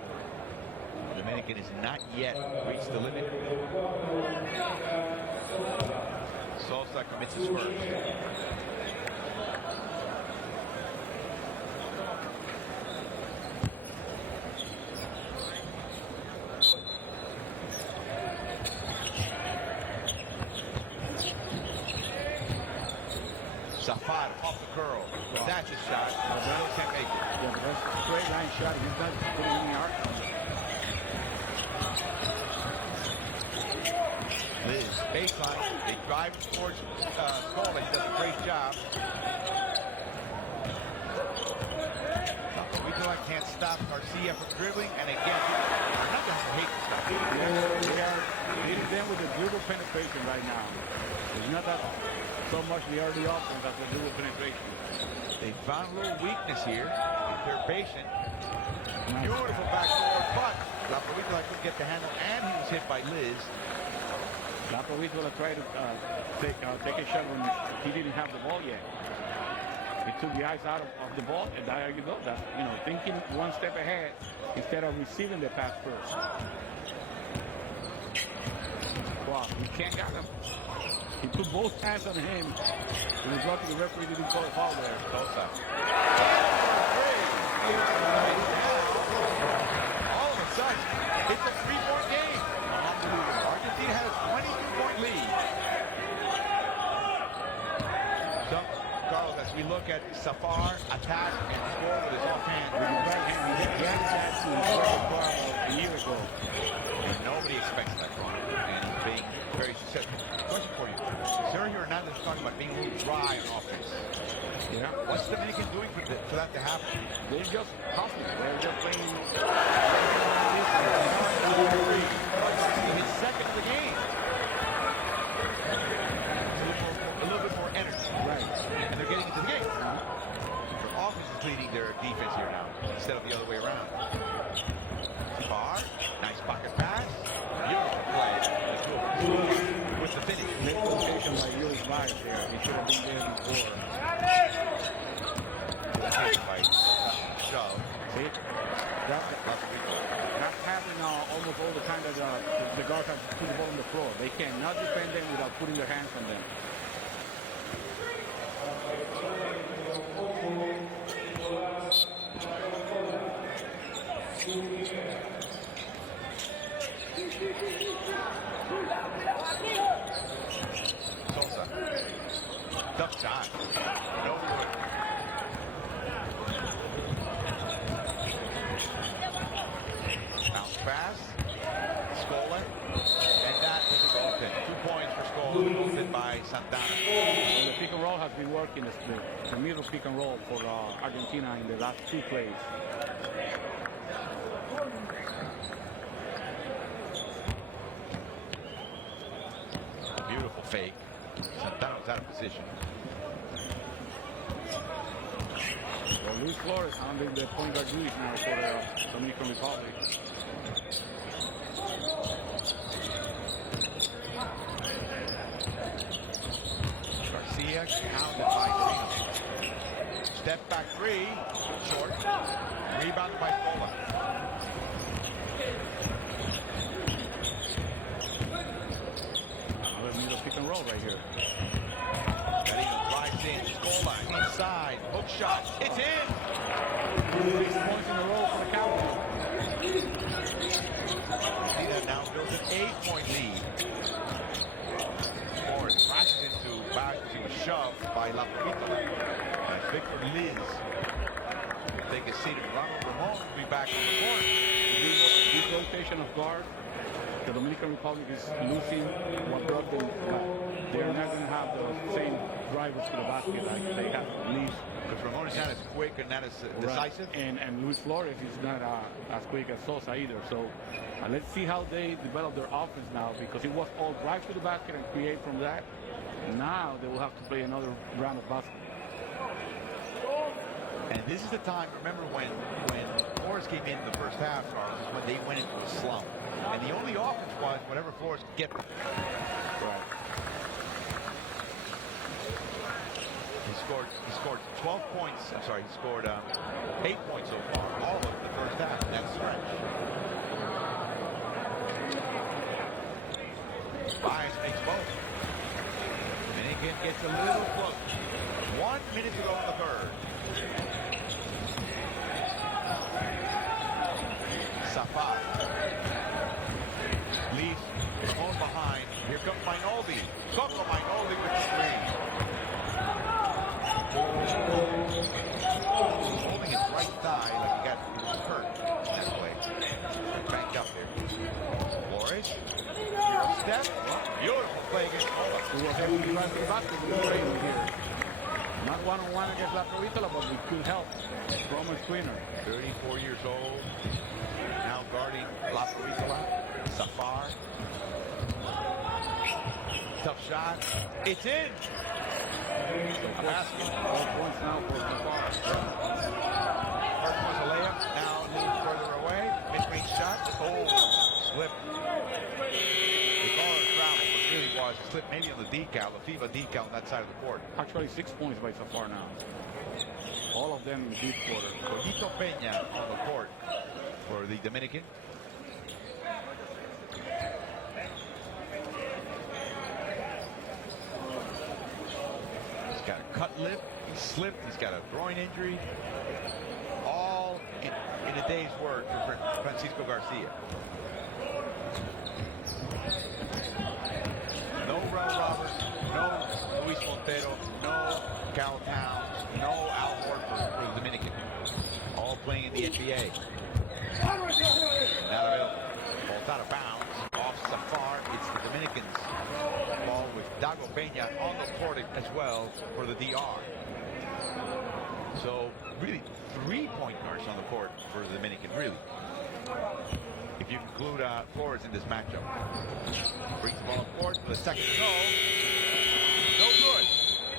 The Dominican has not yet reached the limit. Sosa commits his first. Safar off the curl. That's a shot. Brazil can't make it. Yeah, but that's a straight line shot. He's not putting any arc on it. Liz, baseline, they drive towards Scola. He does a great job. I can't stop Garcia from dribbling, and again, Hernandez hates to stop. They are leading them with the dribble penetration right now. It's not that so much the early offense as the dribble penetration. They found a little weakness here. They're patient. Beautiful backboard, but La Provítola couldn't get the handle, and he was hit by Liz. La Provítola tried to take a shot when he didn't have the ball yet. He took the eyes out of the ball, and there you go. That's, thinking one step ahead instead of receiving the pass first. Wow, he can't get him. He put both hands on him. He was lucky the referee didn't call a foul there. All of a sudden, it's a 3-point game. Argentina has a 22-point lead. So, Carlos, as we look at Safar attack and score with his offhand. With his right hand, he had that to a year ago. And nobody expects that from him. And being very successful. Question for you. Sergio Hernandez is talking about being a little dry on offense. Yeah. What's the Dominican doing for that to happen? They're just confident. They're just playing. His second of the game. A little bit more energy. Right. And they're getting into the game. Their offense is leading their defense here now, instead of the other way around. Bar, nice pocket pass. Beautiful play. With the finish. Great rotation by Lewis Myers there. He should have been there before. Shove. See? That's happening almost all the time that the guards have to put the ball on the floor. They cannot defend them without putting their hands on them. Sosa. Tough shot. No good. Bounce pass. Scola. And that is a goaltend. 2 points for Scola. Goaltend by Santana. Well, the pick and roll has been working, the middle pick and roll for Argentina in the last 2 plays. Beautiful fake. Santana was out of position. Well, Luis Flores handling the point guard duties now for the Dominican Republic. Garcia counted by Trino. Step back 3. Short. Rebounded by Scola. Middle pick and roll right here. Garino drives in. Scola inside. Hook shot. It's in. 6 points in a row for the Cowboys. Argentina now builds an 8-point lead. Morris crashes into back. He was shoved by La Provítola. And Victor Liz take a seat. And Ronald Ramon will be back in the court. This rotation of guard, the Dominican Republic is losing what brought them back. They're not going to have the same drivers to the basket like they have Liz. Because Ramon is not as quick and not as decisive. And Luis Flores is not as quick as Sosa either. So let's see how they develop their offense now, because it was all drive to the basket and create from that. Now they will have to play another round of basketball. And this is the time, remember when Flores came in the first half, Charles, is when they went into a slump. And the only offense was whatever Flores could get them. Right. He scored 12 points. I'm sorry, he scored 8 points so far, all of the first half in that stretch. Bias makes both. Dominican gets a little close. 1 minute to go in the third. Safar leaves Ramon behind. Here comes Mainoldi. Coco Mainoldi with the screen. Holding his right thigh like he was hurt that way. Banked up there. Flores. Step. Beautiful Vázquez is training here. Not one-on-one against La Provítola, but with good help from a screener. 34 years old, now guarding La Provítola. Safar. Tough shot. It's in. A basket. 4 points now for Safar. First was a layup. Now a little further away. Mid-range shot. Oh, slip. They call it a travel, but it really was a slip. Maybe on the decal, the FIBA decal on that side of the court. Actually 6 points by Safar now. All of them in the deep quarter. Tuto Peña on the court for the Dominican. He's got a cut lip, he slipped, he's got a groin injury. All in a day's work for Francisco Garcia. No Raul Roberts, no Luis Montero, no Cal Town, no Al Horford for the Dominican. All playing in the NBA. Not available. Ball's out of bounds. Off Safar. It's the Dominicans. Ball with Dago Peña on the court as well for the DR. So really 3 point guards on the court for the Dominican. Really. If you include Flores in this matchup. Brings the ball up court for the second go. No good.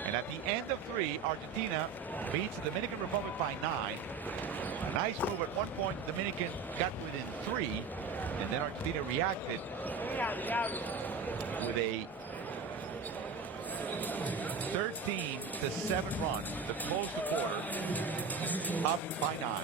And at the end of 3, Argentina beats the Dominican Republic by 9. A nice move at one point. Dominican got within 3. And then Argentina reacted with a 13-7 run to close the quarter, up by 9.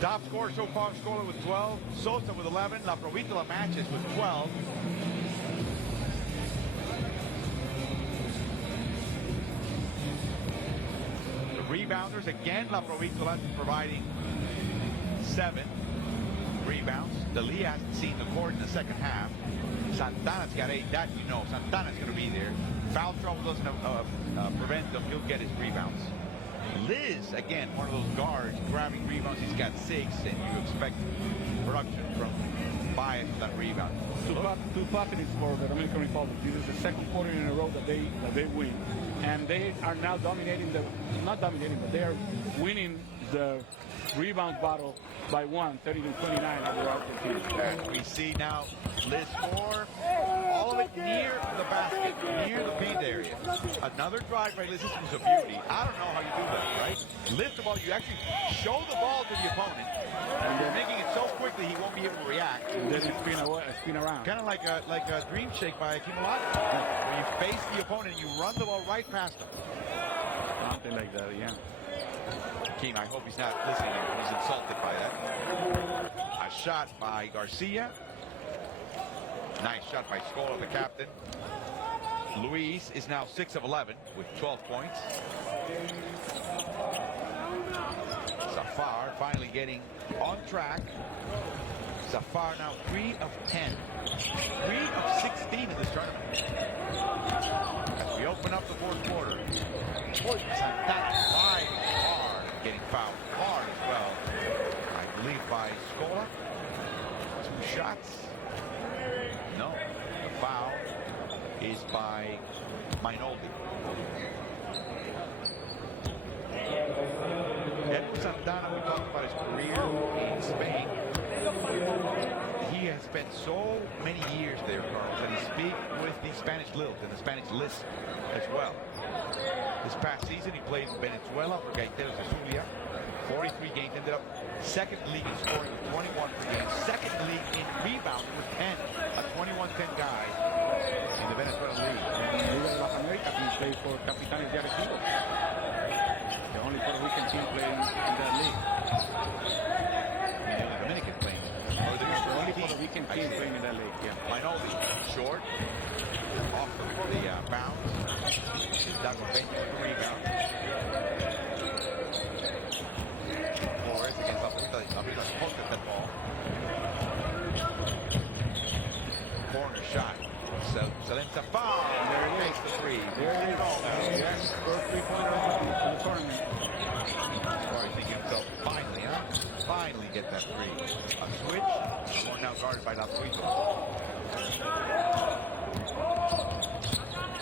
Top scorer so far, Scola with 12, Sosa with 11, La Provítola matches with 12. The rebounders, again, La Provítola providing 7 rebounds. D'Elia hasn't seen the court in the second half. Santana's got 8, that you know. Santana's going to be there. Foul trouble doesn't prevent him. He'll get his rebounds. Liz, again, one of those guards grabbing rebounds. He's got 6, and you expect production from Baez for that rebound. Two buckets for the Dominican Republic. This is the second quarter in a row that they win, and they are now dominating not dominating, but they are winning the rebound battle by 1, 30-29 over Argentina. And we see now Liz score, all of it near the basket, near the paint area. Another drive by Liz. This was a beauty. I don't know how you do that, right? Lift the ball. You actually show the ball to the opponent, and you're making it so quickly he won't be able to react. And then spin around. Kind of like a dream shake by Kimolado, where you face the opponent and you run the ball right past him. Something like that, yeah. King, I hope he's not listening. He's insulted by that. A shot by Garcia. Nice shot by Scola, the captain. Luis is now 6 of 11 with 12 points. Safar finally getting on track. Safar now 3 of 10. 3 of 16 in this tournament. As we open up the fourth quarter. Santana hard, getting fouled hard as well. I believe by Scola. 2 shots. No, the foul is by Mainoldi. Edwin Santana, we talked about his career in Spain. He has spent so many years there, Carlos, that he speaks with the Spanish lilt and the Spanish list as well. This past season, he played in Venezuela for Gaiteros de Zulia, 43 games, ended up second league in scoring with 21 per game, second league in rebounding with 10, a 21-10 guy in the Venezuelan league. In the Liga de las Americas, he played for Capitanes de Argentina. The only Puerto Rican team playing in that league. The Dominican playing. Or the only Puerto Rican team playing in that league, yeah. Minority, short, off the bounce. Dago Peña with the rebound. Flores against Abrita posted that ball. Corner shot. Salenza foul. There it is. The three. There it is. Yes, first three-pointer in the tournament. Flores thinking himself, finally, huh? Finally get that three. A switch. Or now guarded by Tuto.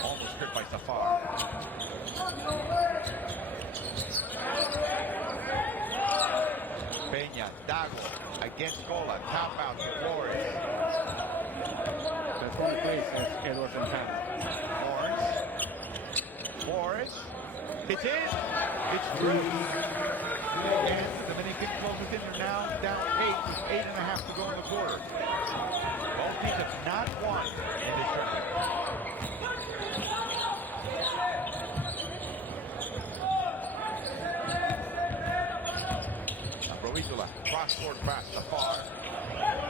Almost tripped by Safar. Peña, Dago against Gola. Top out to Flores. That's one place as Edwards and Pat. Flores. It's in. It's through. And the Dominican closes in. They're now down 8 with 8.5 to go in the quarter. Both teams have not won in this tournament. Cross-court pass to Far.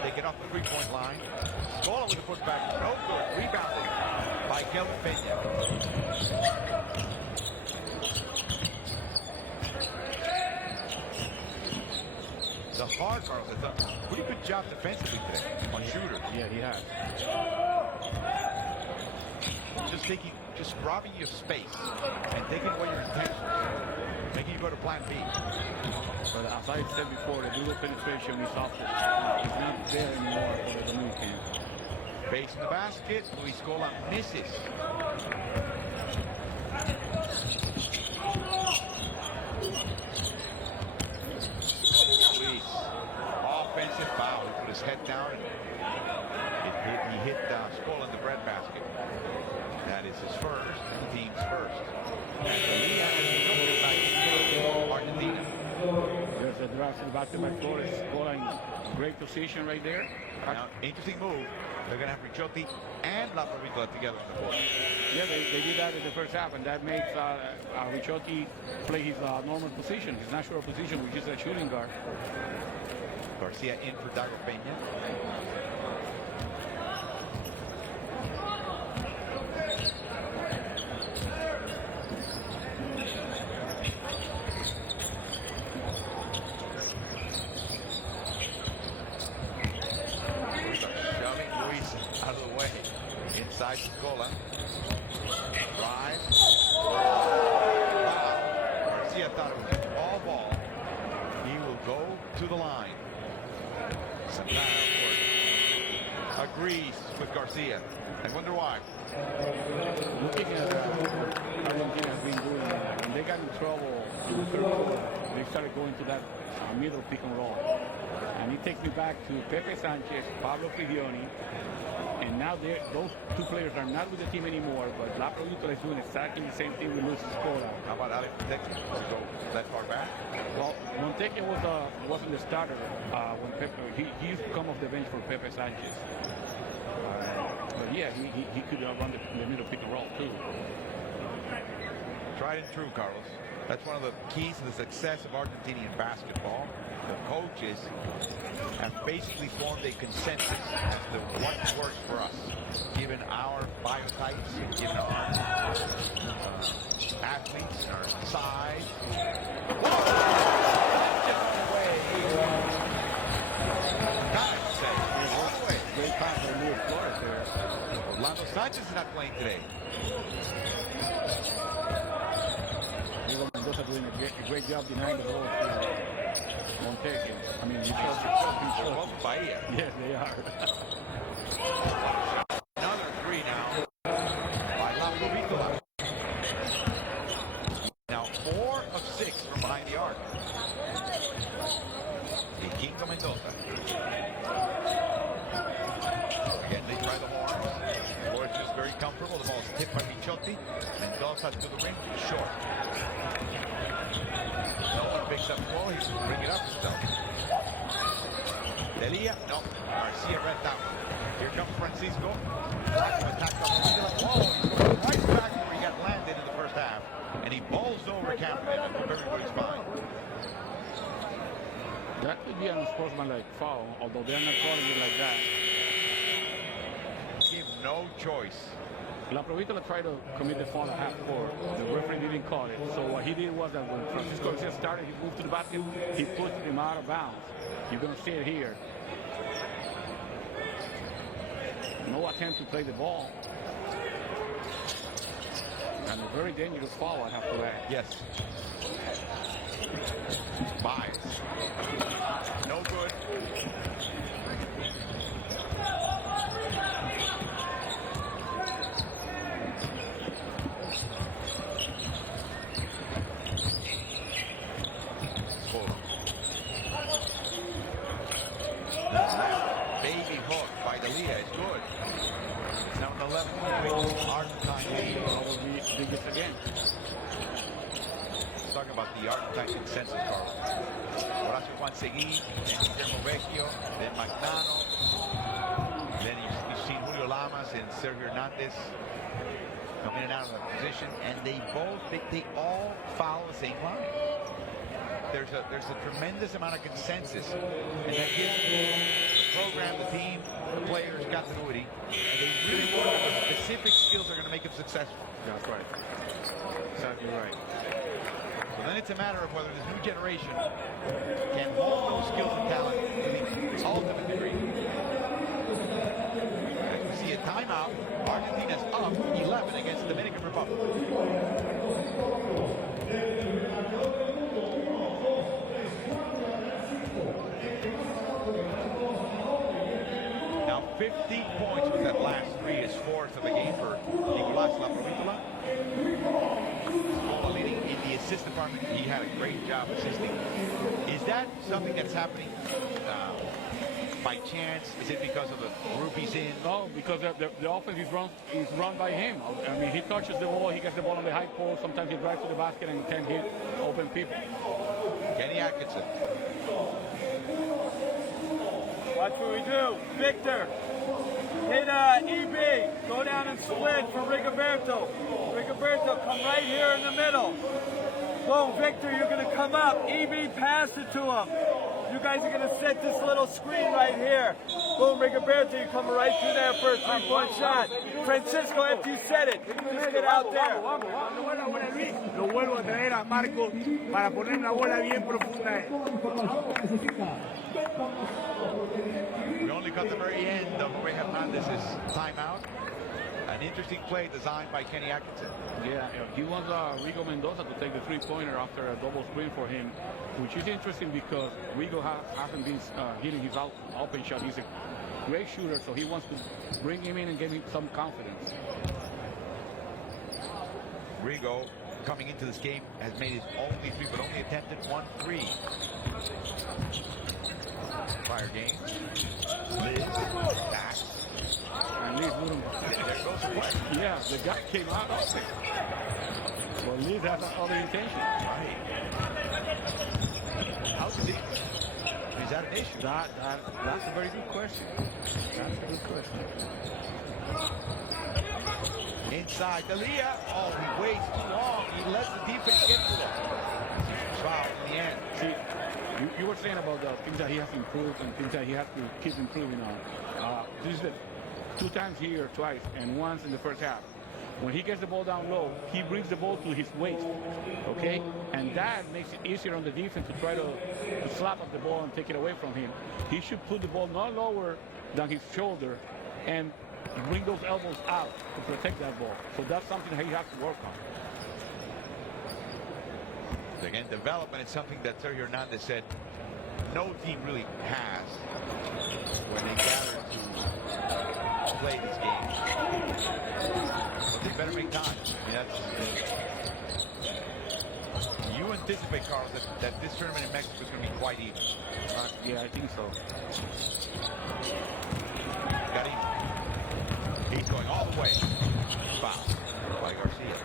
They get off the three-point line. Scola with the putback. No good. Rebounded by Kelvin Peña. The hard Carlos has done a pretty good job defensively today on shooters. Yeah, he has. Just robbing you of space and taking away your intentions, making you go to plan B. But as I said before, the dual penetration is awful. It's not there anymore for the Dominican. Base in the basket. Luis Gola misses. Luis, offensive foul. He put his head down. He hit Scola in the breadbasket. That is his first, team's first. And the lead has back to Argentina. There's a draft to the basket by Flores. Scola in great position right there. Now, interesting move. They're going to have Ricciotti and La Provítola together in the court. Yeah, they did that in the first half, and that makes Ricciotti play his normal position, his natural position, which is a shooting guard. Garcia in for Dago Peña. Out of the way. Inside Scola. Drive. Wow. Garcia thought it was all ball. He will go to the line. Santana, of course, agrees with Garcia. I wonder why. Looking at what Argentina has been doing, when they got in trouble in the third quarter, they started going to that middle pick and roll. And it takes me back to Pepe Sanchez, Pablo Frigioni, and now those two players are not with the team anymore, but La Provítola is doing exactly the same thing with Luis Scola. How about Alex Monteque? Go that far back? Well, Monteque wasn't the starter when Pepe, he used to come off the bench for Pepe Sanchez. But yeah, he could run the middle pick and roll too. Tried and true, Carlos. That's one of the keys to the success of Argentinian basketball. The coaches have basically formed a consensus as to what works for us, given our biotypes, given our athletes, our size. Just on the way. Gotta say, on the way. Great pass by Luis Flores there. Orlando Sanchez is not playing today. Mendoza doing a great job denying the ball to Monteque. I mean, Bahia. Yes, they are. Another three now by La Provítola. Now 4 of 6 from behind the arc. Iquinco Mendoza. Again, they try the horn. Flores is very comfortable. The ball's tipped by Ricciotti. Mendoza to the ring, short. No one big Picks up the ball. He's bring it up himself. Delia, no. Garcia read that one. Here comes Francisco. Attack up. Oh, he's going right back where he got landed in the first half. And he bowls over Cameron. Everybody's fine. That could be an unsportsmanlike foul, although they're not calling it like that. Give no choice. La Provítola tried to commit the foul at half court. The referee didn't call it. So what he did was that when Francisco just started, he moved to the basket, he put him out of bounds. You're going to see it here. No attempt to play the ball. And a very dangerous foul, I have to add. Yes. Bias. No good. Baby hook by Delia is good. It's now an 11-point Argentine lead. Probably biggest again. Talking about the Argentine consensus, Carlos. Horacio Juan Seguí, then Guillermo Vecchio, then Magnano, then you've seen Julio Lamas and Sergio Hernandez come in and out of the position, and they all follow the same line. There's a tremendous amount of consensus, and that gives the program, the team, the players continuity, and they really work on the specific skills that are going to make them successful. That's right. Exactly right. So then it's a matter of whether this new generation can hold those skills and talent to the ultimate degree. As we see a timeout, Argentina's up 11 against the Dominican Republic. Now 15 points with that last three, his fourth of the game for Nicolás La Provítola. Leading in the assist department, he had a great job assisting. Is that something that's happening by chance? Is it because of the group he's in? No, because the offense is run by him. I mean, he touches the ball, he gets the ball on the high post, sometimes he drives to the basket and can hit open people. Kenny Atkinson. Watch what we do. Victor, hit EB. Go down and split for Rigoberto. Rigoberto, come right here in the middle. Boom, Victor, you're going to come up. EB, pass it to him. You guys are going to set this little screen right here. Boom, Rigoberto, you're coming right through there for a three-point shot. Francisco, after you set it, just get out there. Lo vuelvo a traer a Marcos para poner una bola bien profunda. We only got the very end of Jorge Hernandez's timeout. An interesting play designed by Kenny Atkinson. Yeah, he wants Rigo Mendoza to take the three-pointer after a double screen for him, which is interesting because Rigo hasn't been hitting his open shot. He's a great shooter, so he wants to bring him in and give him some confidence. Rigo, coming into this game, has made his only three, but only attempted 1-3. Prior game. Liz, Dax. And Liz wouldn't. There goes the play. Yeah, the guy came out of it. But Liz has other intentions. Right. How does he? Is that an issue? That's a very good question. That's a good question. Inside, Delia. Oh, he waits too long. He lets the defense get to him. Foul in the end. See, you were saying about the things that he has improved and things that he has to keep improving on. This is the 2 times here, twice, and once in the first half. When he gets the ball down low, he brings the ball to his waist, okay? And that makes it easier on the defense to try to slap up the ball and take it away from him. He should put the ball not lower than his shoulder and bring those elbows out to protect that ball. So that's something that he has to work on. Again, development is something that Sergio Hernandez said no team really has when they gather to play these games. But they better make time. I mean, you anticipate, Carlos, that this tournament in Mexico is going to be quite even. Yeah, I think so. Got him. He's going all the way. Foul by Garcia.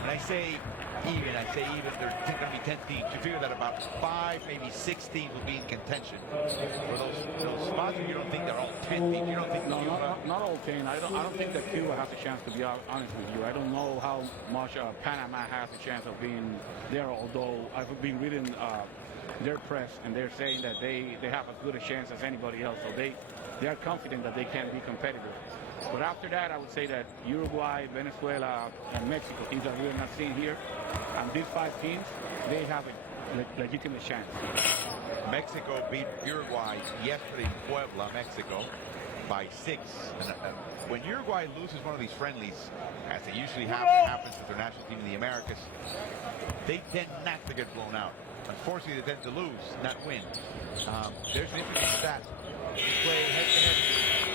When I say even, I I say even, there's going to be 10 teams. You figure that about 5, maybe 6 teams will be in contention for those spots. You don't think they're all 10 teams? You don't think not all 10. I don't think that Cuba has a chance, to be honest with you. I don't know how much Panama has a chance of being there, although I've been reading their press, and they're saying that they have as good a chance as anybody else. So they are confident that they can be competitive. But after that, I would say that Uruguay, Venezuela, and Mexico, teams that we're not seeing here, and these 5 teams, they have a legitimate chance. Mexico beat Uruguay yesterday in Puebla, Mexico, by 6. And, when Uruguay loses one of these friendlies, as it usually happens with their national team in the Americas, they tend not to get blown out. Unfortunately, they tend to lose, not win. There's an interesting stat. You play head-to-head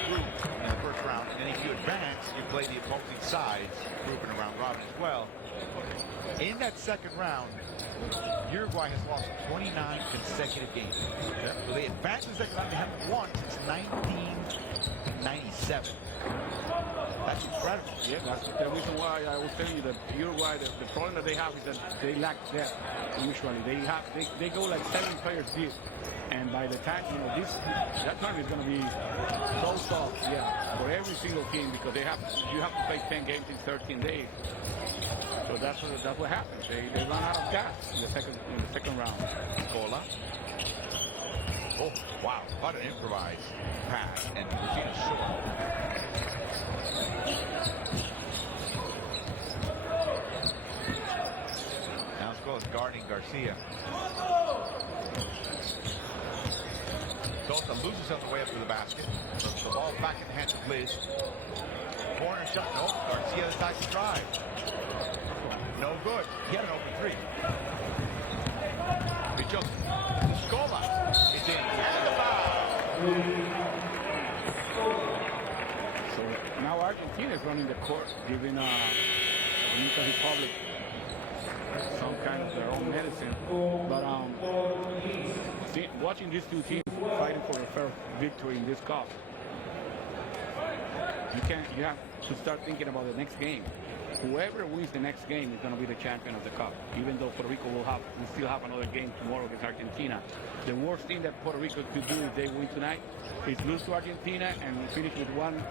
group in the first round, and then if you advance, you play the opposing side's group in a round robin as well. In that second round, Uruguay has lost 29 consecutive games. So they advanced in the second round. They haven't won since 1997. That's incredible. Yeah, that's the reason why I was telling you that Uruguay, the problem that they have is that they lack depth. Usually, they go like 7 players deep, and by the time that tournament is going to be so soft, for every single team, because you have to play 10 games in 13 days. So that's what happens. They run out of gas in the second round. Cola. Oh wow! What an improvised pass, and Regina's short. Now Scola's guarding Garcia. Sosa loses on the way up to the basket. So the ball back in the hands of Liz. Corner shot. No, Garcia decides to drive. No good. He had an open 3. Scola is in. And the foul. So now Argentina is running the court, giving Dominican Republic some kind of their own medicine. But watching these two teams fighting for the first victory in this cup, you have to start thinking about the next game. Whoever wins the next game is going to be the champion of the cup. Even though Puerto Rico we still have another game tomorrow against Argentina. The worst thing that Puerto Rico could do if they win tonight is lose to Argentina and finish with 1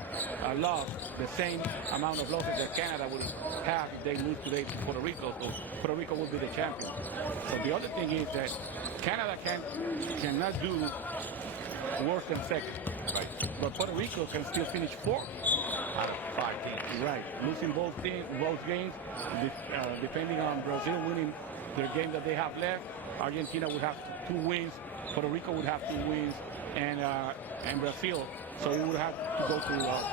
loss, the same amount of losses that Canada would have if they lose today to Puerto Rico. So Puerto Rico will be the champion. So the other thing is that Canada cannot do worse than second. Right. But Puerto Rico can still finish 4th. Out of 5 teams. Right. Losing both games, depending on Brazil winning their game that they have left, Argentina would have 2 wins, Puerto Rico would have 2 wins, and Brazil. So we would have to go to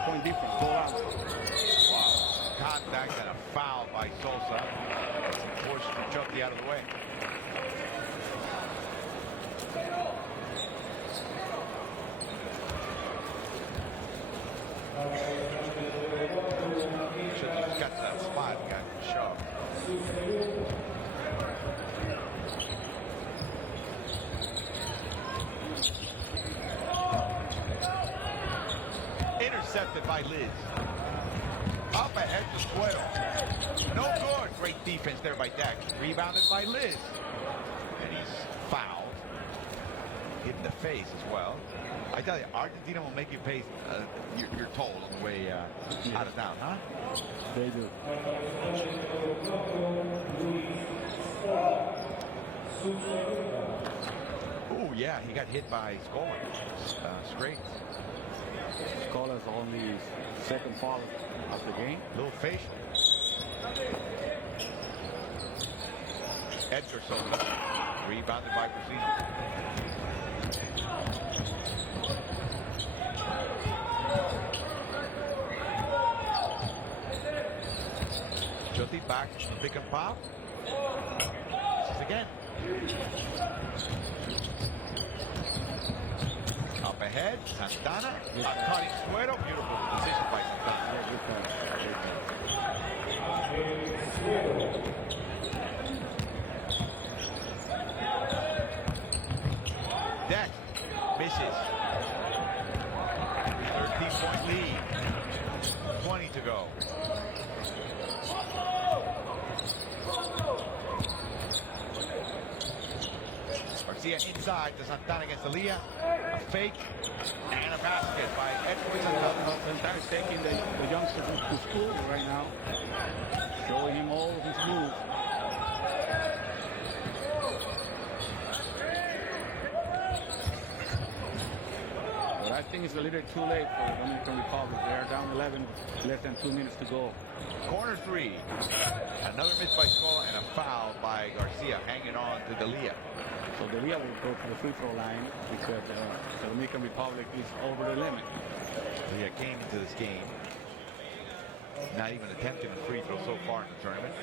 point difference, go out. Wow. Contact and a foul by Sosa. Forced Chucky out of the way. Just got to that spot, got shoved. Intercepted by Liz. Up ahead to Tuto. No good. Great defense there by Dex. Rebounded by Liz. And he's fouled. Hit in the face as well. I tell you, Argentina will make you pay your toll on the way out of town, huh? They do. Oh, yeah, he got hit by Scola. Straight. Scola's only 2nd foul of the game. Little facial. Edgar Sosa. Rebounded by Brazil. Jyoti back, pick and pop. This is again. Up ahead, Santana. Cutting Tuto. Beautiful decision by Santana. Deck misses. 13-point lead. 20 to go. Garcia inside to Santana against Elia. A fake and a basket by Edwin Santana. Santana is taking the youngsters to school right now, showing him all of his moves. But I think it's a little too late for the Dominican Republic. They're down 11, less than 2 minutes to go. Corner three. Another miss by Scola and a foul by Garcia hanging on to Delia. So Delia will go to the free throw line because the Dominican Republic is over the limit. Delia came into this game not even attempting a free throw so far in the tournament.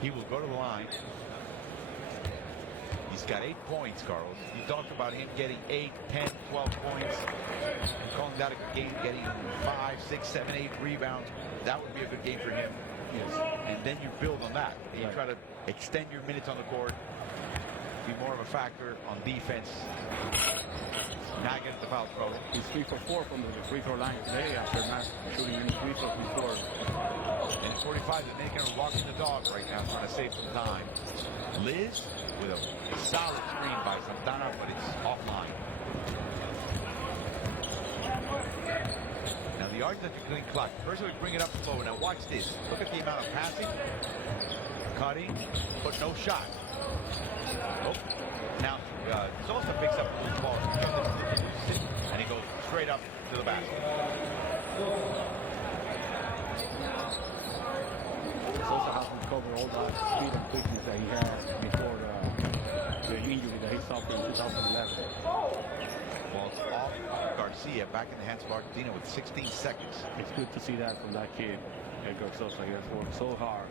He will go to the line. He's got 8 points, Carlos. You talked about him getting 8, 10, 12 points. And calling that a good game, getting 5, 6, 7, 8 rebounds. That would be a good game for him. Yes. And then you build on that. And you try to extend your minutes on the court. Be more of a factor on defense. Not get the foul trouble. He's 3 for 4 from the free throw line today after not shooting any free throws before. And 45, the Dominican are walking the dog right now, trying to save some time. Liz with a solid screen by Santana, but it's offline. Now the Argentines are clean clock. First we bring it up slow. Now watch this. Look at the amount of passing, cutting, but no shot. Oh. Now Sosa picks up the ball and he goes straight up to the basket. Sosa has recovered all that speed and quickness that he had before the injury that he suffered in 2011. Ball's off Garcia, back in the hands of Argentina with 16 seconds. It's good to see that from that kid, Edgar Sosa. He has worked so hard.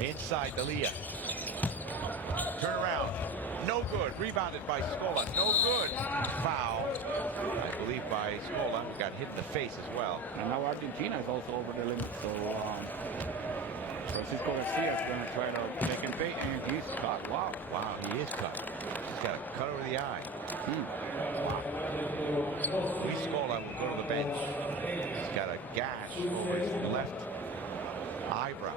Inside Delia. Turn around. No good. Rebounded by Scola. No good. Foul. I believe by Scola. Got hit in the face as well. And now Argentina is also over the limit. So Francisco Garcia is going to try to take and pay, and he's cut. Wow. Wow, he is cut. He's got a cut over the eye. Wow. Luis Scola will go to the bench. He's got a gash over his left eyebrow.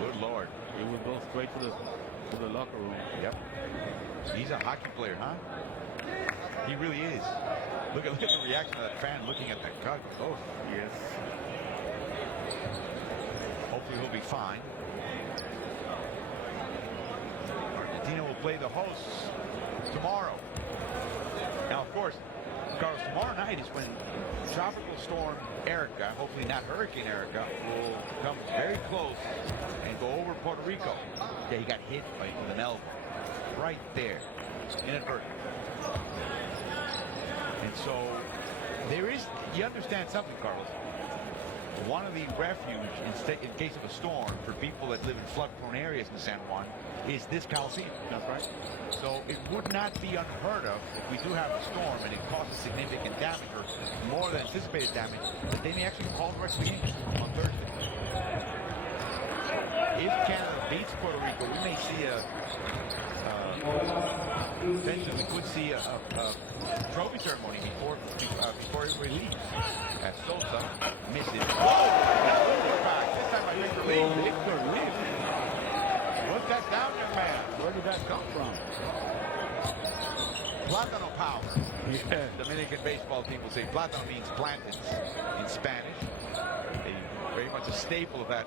Good Lord. He will go straight to the locker room. Yep. He's a hockey player, huh? He really is. Look at the reaction of that fan looking at that cut. Oh, Yes. hopefully he'll be fine. Argentina will play the hosts tomorrow. Now, of course, Carlos, tomorrow night is when Tropical Storm Erica, hopefully not Hurricane Erica, will come very close and go over Puerto Rico. Yeah, he got hit with an elbow right there, inadvertent. And so there is, you understand something, Carlos. One of the refuge in case of a storm for people that live in flood-prone areas in San Juan is this Coliseum. That's right. So it would not be unheard of if we do have a storm and it causes significant damage or more than anticipated damage, that they may actually call the rest of the game on Thursday. If Canada beats Puerto Rico, we may see potentially we could see a trophy ceremony before everybody leaves. As Sosa misses. Whoa! Now Victor back. This time by Victor Lee. Victor Lee. Put that down, young man. Where did that come from? Plátano power. Yeah. Dominican baseball team will say plátano means plantains in Spanish. Very much a staple of that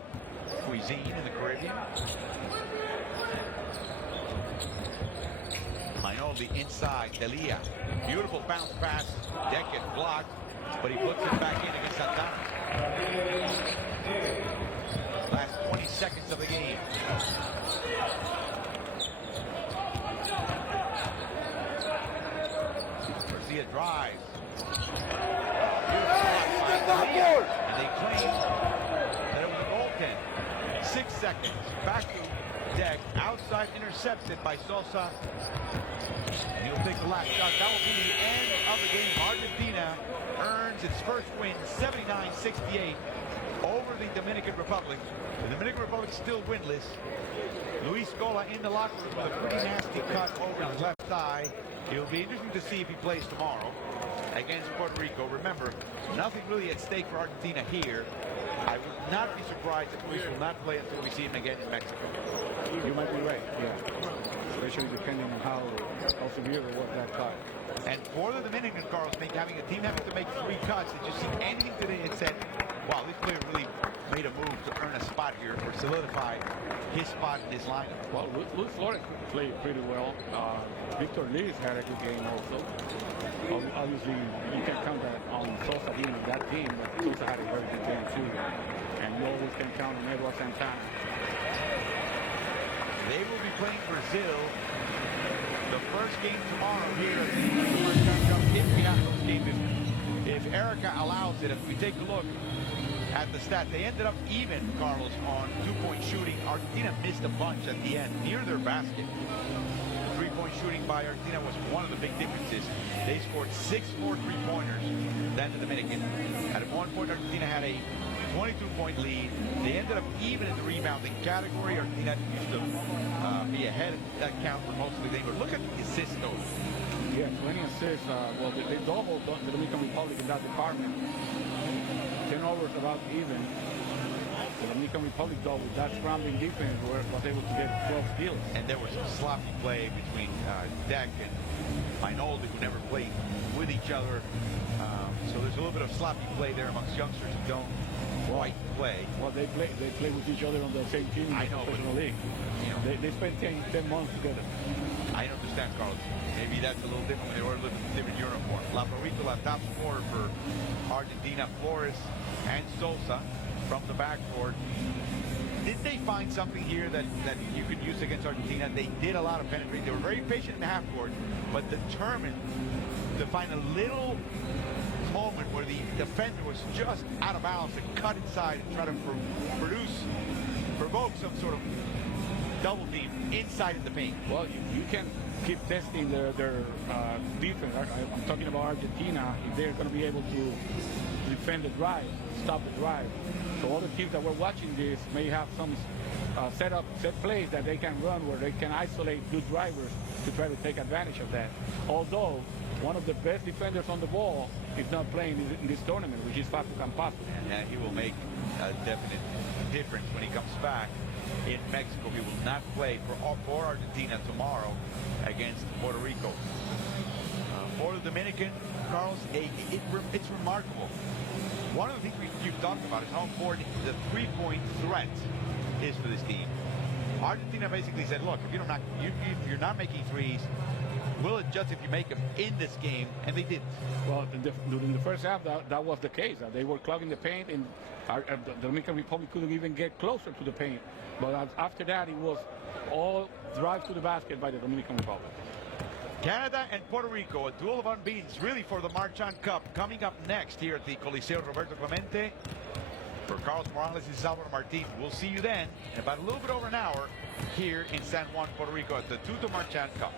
cuisine in the Caribbean. Mainoldi inside, Delia. Beautiful bounce pass. Deckett blocked, but he puts it back in against Santana. Last 20 seconds of the game. Garcia drives. Beautiful block by Delia. And they claim that it was a goaltend. 6 seconds. Back to Deck. Outside intercepted by Sosa. And he'll take the last shot. That will be the end of the game. Argentina earns its first win, 79-68 over the Dominican Republic. The Dominican Republic still winless. Luis Scola in the locker room with a pretty nasty cut over his left thigh. It'll be interesting to see if he plays tomorrow against Puerto Rico. Remember, nothing really at stake for Argentina here. I would not be surprised if Luis will not play until we see him again in Mexico. You might be right, yeah. Especially depending on how severe it was that cut. And for the Dominican, Carlos, having a team having to make 3 cuts, did you see anything today that said, wow, this player really made a move to earn a spot here or solidify his spot in this lineup? Well, Luis Flores played pretty well. Victor Liz had a good game also. Obviously, you can count that on Sosa being on that team, but Sosa had a very good game too. And you always can count on Edward Santana. They will be playing Brazil. The first game tomorrow here at the Marchand Cup, if we have those games, if Erica allows it. If we take a look at the stats, they ended up even, Carlos, on 2-point shooting. Argentina missed a bunch at the end, near their basket. The 3-point shooting by Argentina was one of the big differences. They scored 6 more 3-pointers than the Dominican. At one point, Argentina had a 22-point lead. They ended up even in the rebounding category. Argentina used to be ahead of that count for most of the game. But look at the assist total. Yeah, 20 assists. Well, they doubled the Dominican Republic in that department. 10 overs about even. The Dominican Republic, though, with that scrambling defense, was able to get 12 steals. And there was some sloppy play between Deck and Mainoldi, who never played with each other. So there's a little bit of sloppy play there amongst youngsters who don't quite play. Well, they play with each other on the same team in the professional league. You know, they spent 10 months together. I understand, Carlos. Maybe that's a little different when they wear a little different uniform. La Provítola, top scorer for Argentina, Flores and Sosa from the backcourt. Did they find something here that you could use against Argentina? They did a lot of penetrating. They were very patient in the half court, but determined to find a little moment where the defender was just out of bounds and cut inside and try to provoke some sort of double team inside of the paint. Well, you can keep testing their defense. I'm talking about Argentina. If they're going to be able to defend the drive, stop the drive. So all the teams that were watching this may have some set plays that they can run where they can isolate good drivers to try to take advantage of that. Although one of the best defenders on the ball is not playing in this tournament, which is Facu Campazo. And he will make a definite difference when he comes back in Mexico. He will not play for Argentina tomorrow against Puerto Rico. For the Dominican, Carlos, it's remarkable. One of the things you've talked about is how important the 3-point threat is for this team. Argentina basically said, look, if you're not making threes, we'll adjust if you make them in this game, and they didn't. Well, during the first half, that was the case. They were clogging the paint, and the Dominican Republic couldn't even get closer to the paint. But after that, it was all drive to the basket by the Dominican Republic. Canada and Puerto Rico, a duel of unbeatens, really, for the Marchand Cup. Coming up next here at the Coliseo Roberto Clemente. For Carlos Morales and Salvador Martin, we'll see you then in about a little bit over an hour here in San Juan, Puerto Rico at the Tuto Marchand Cup.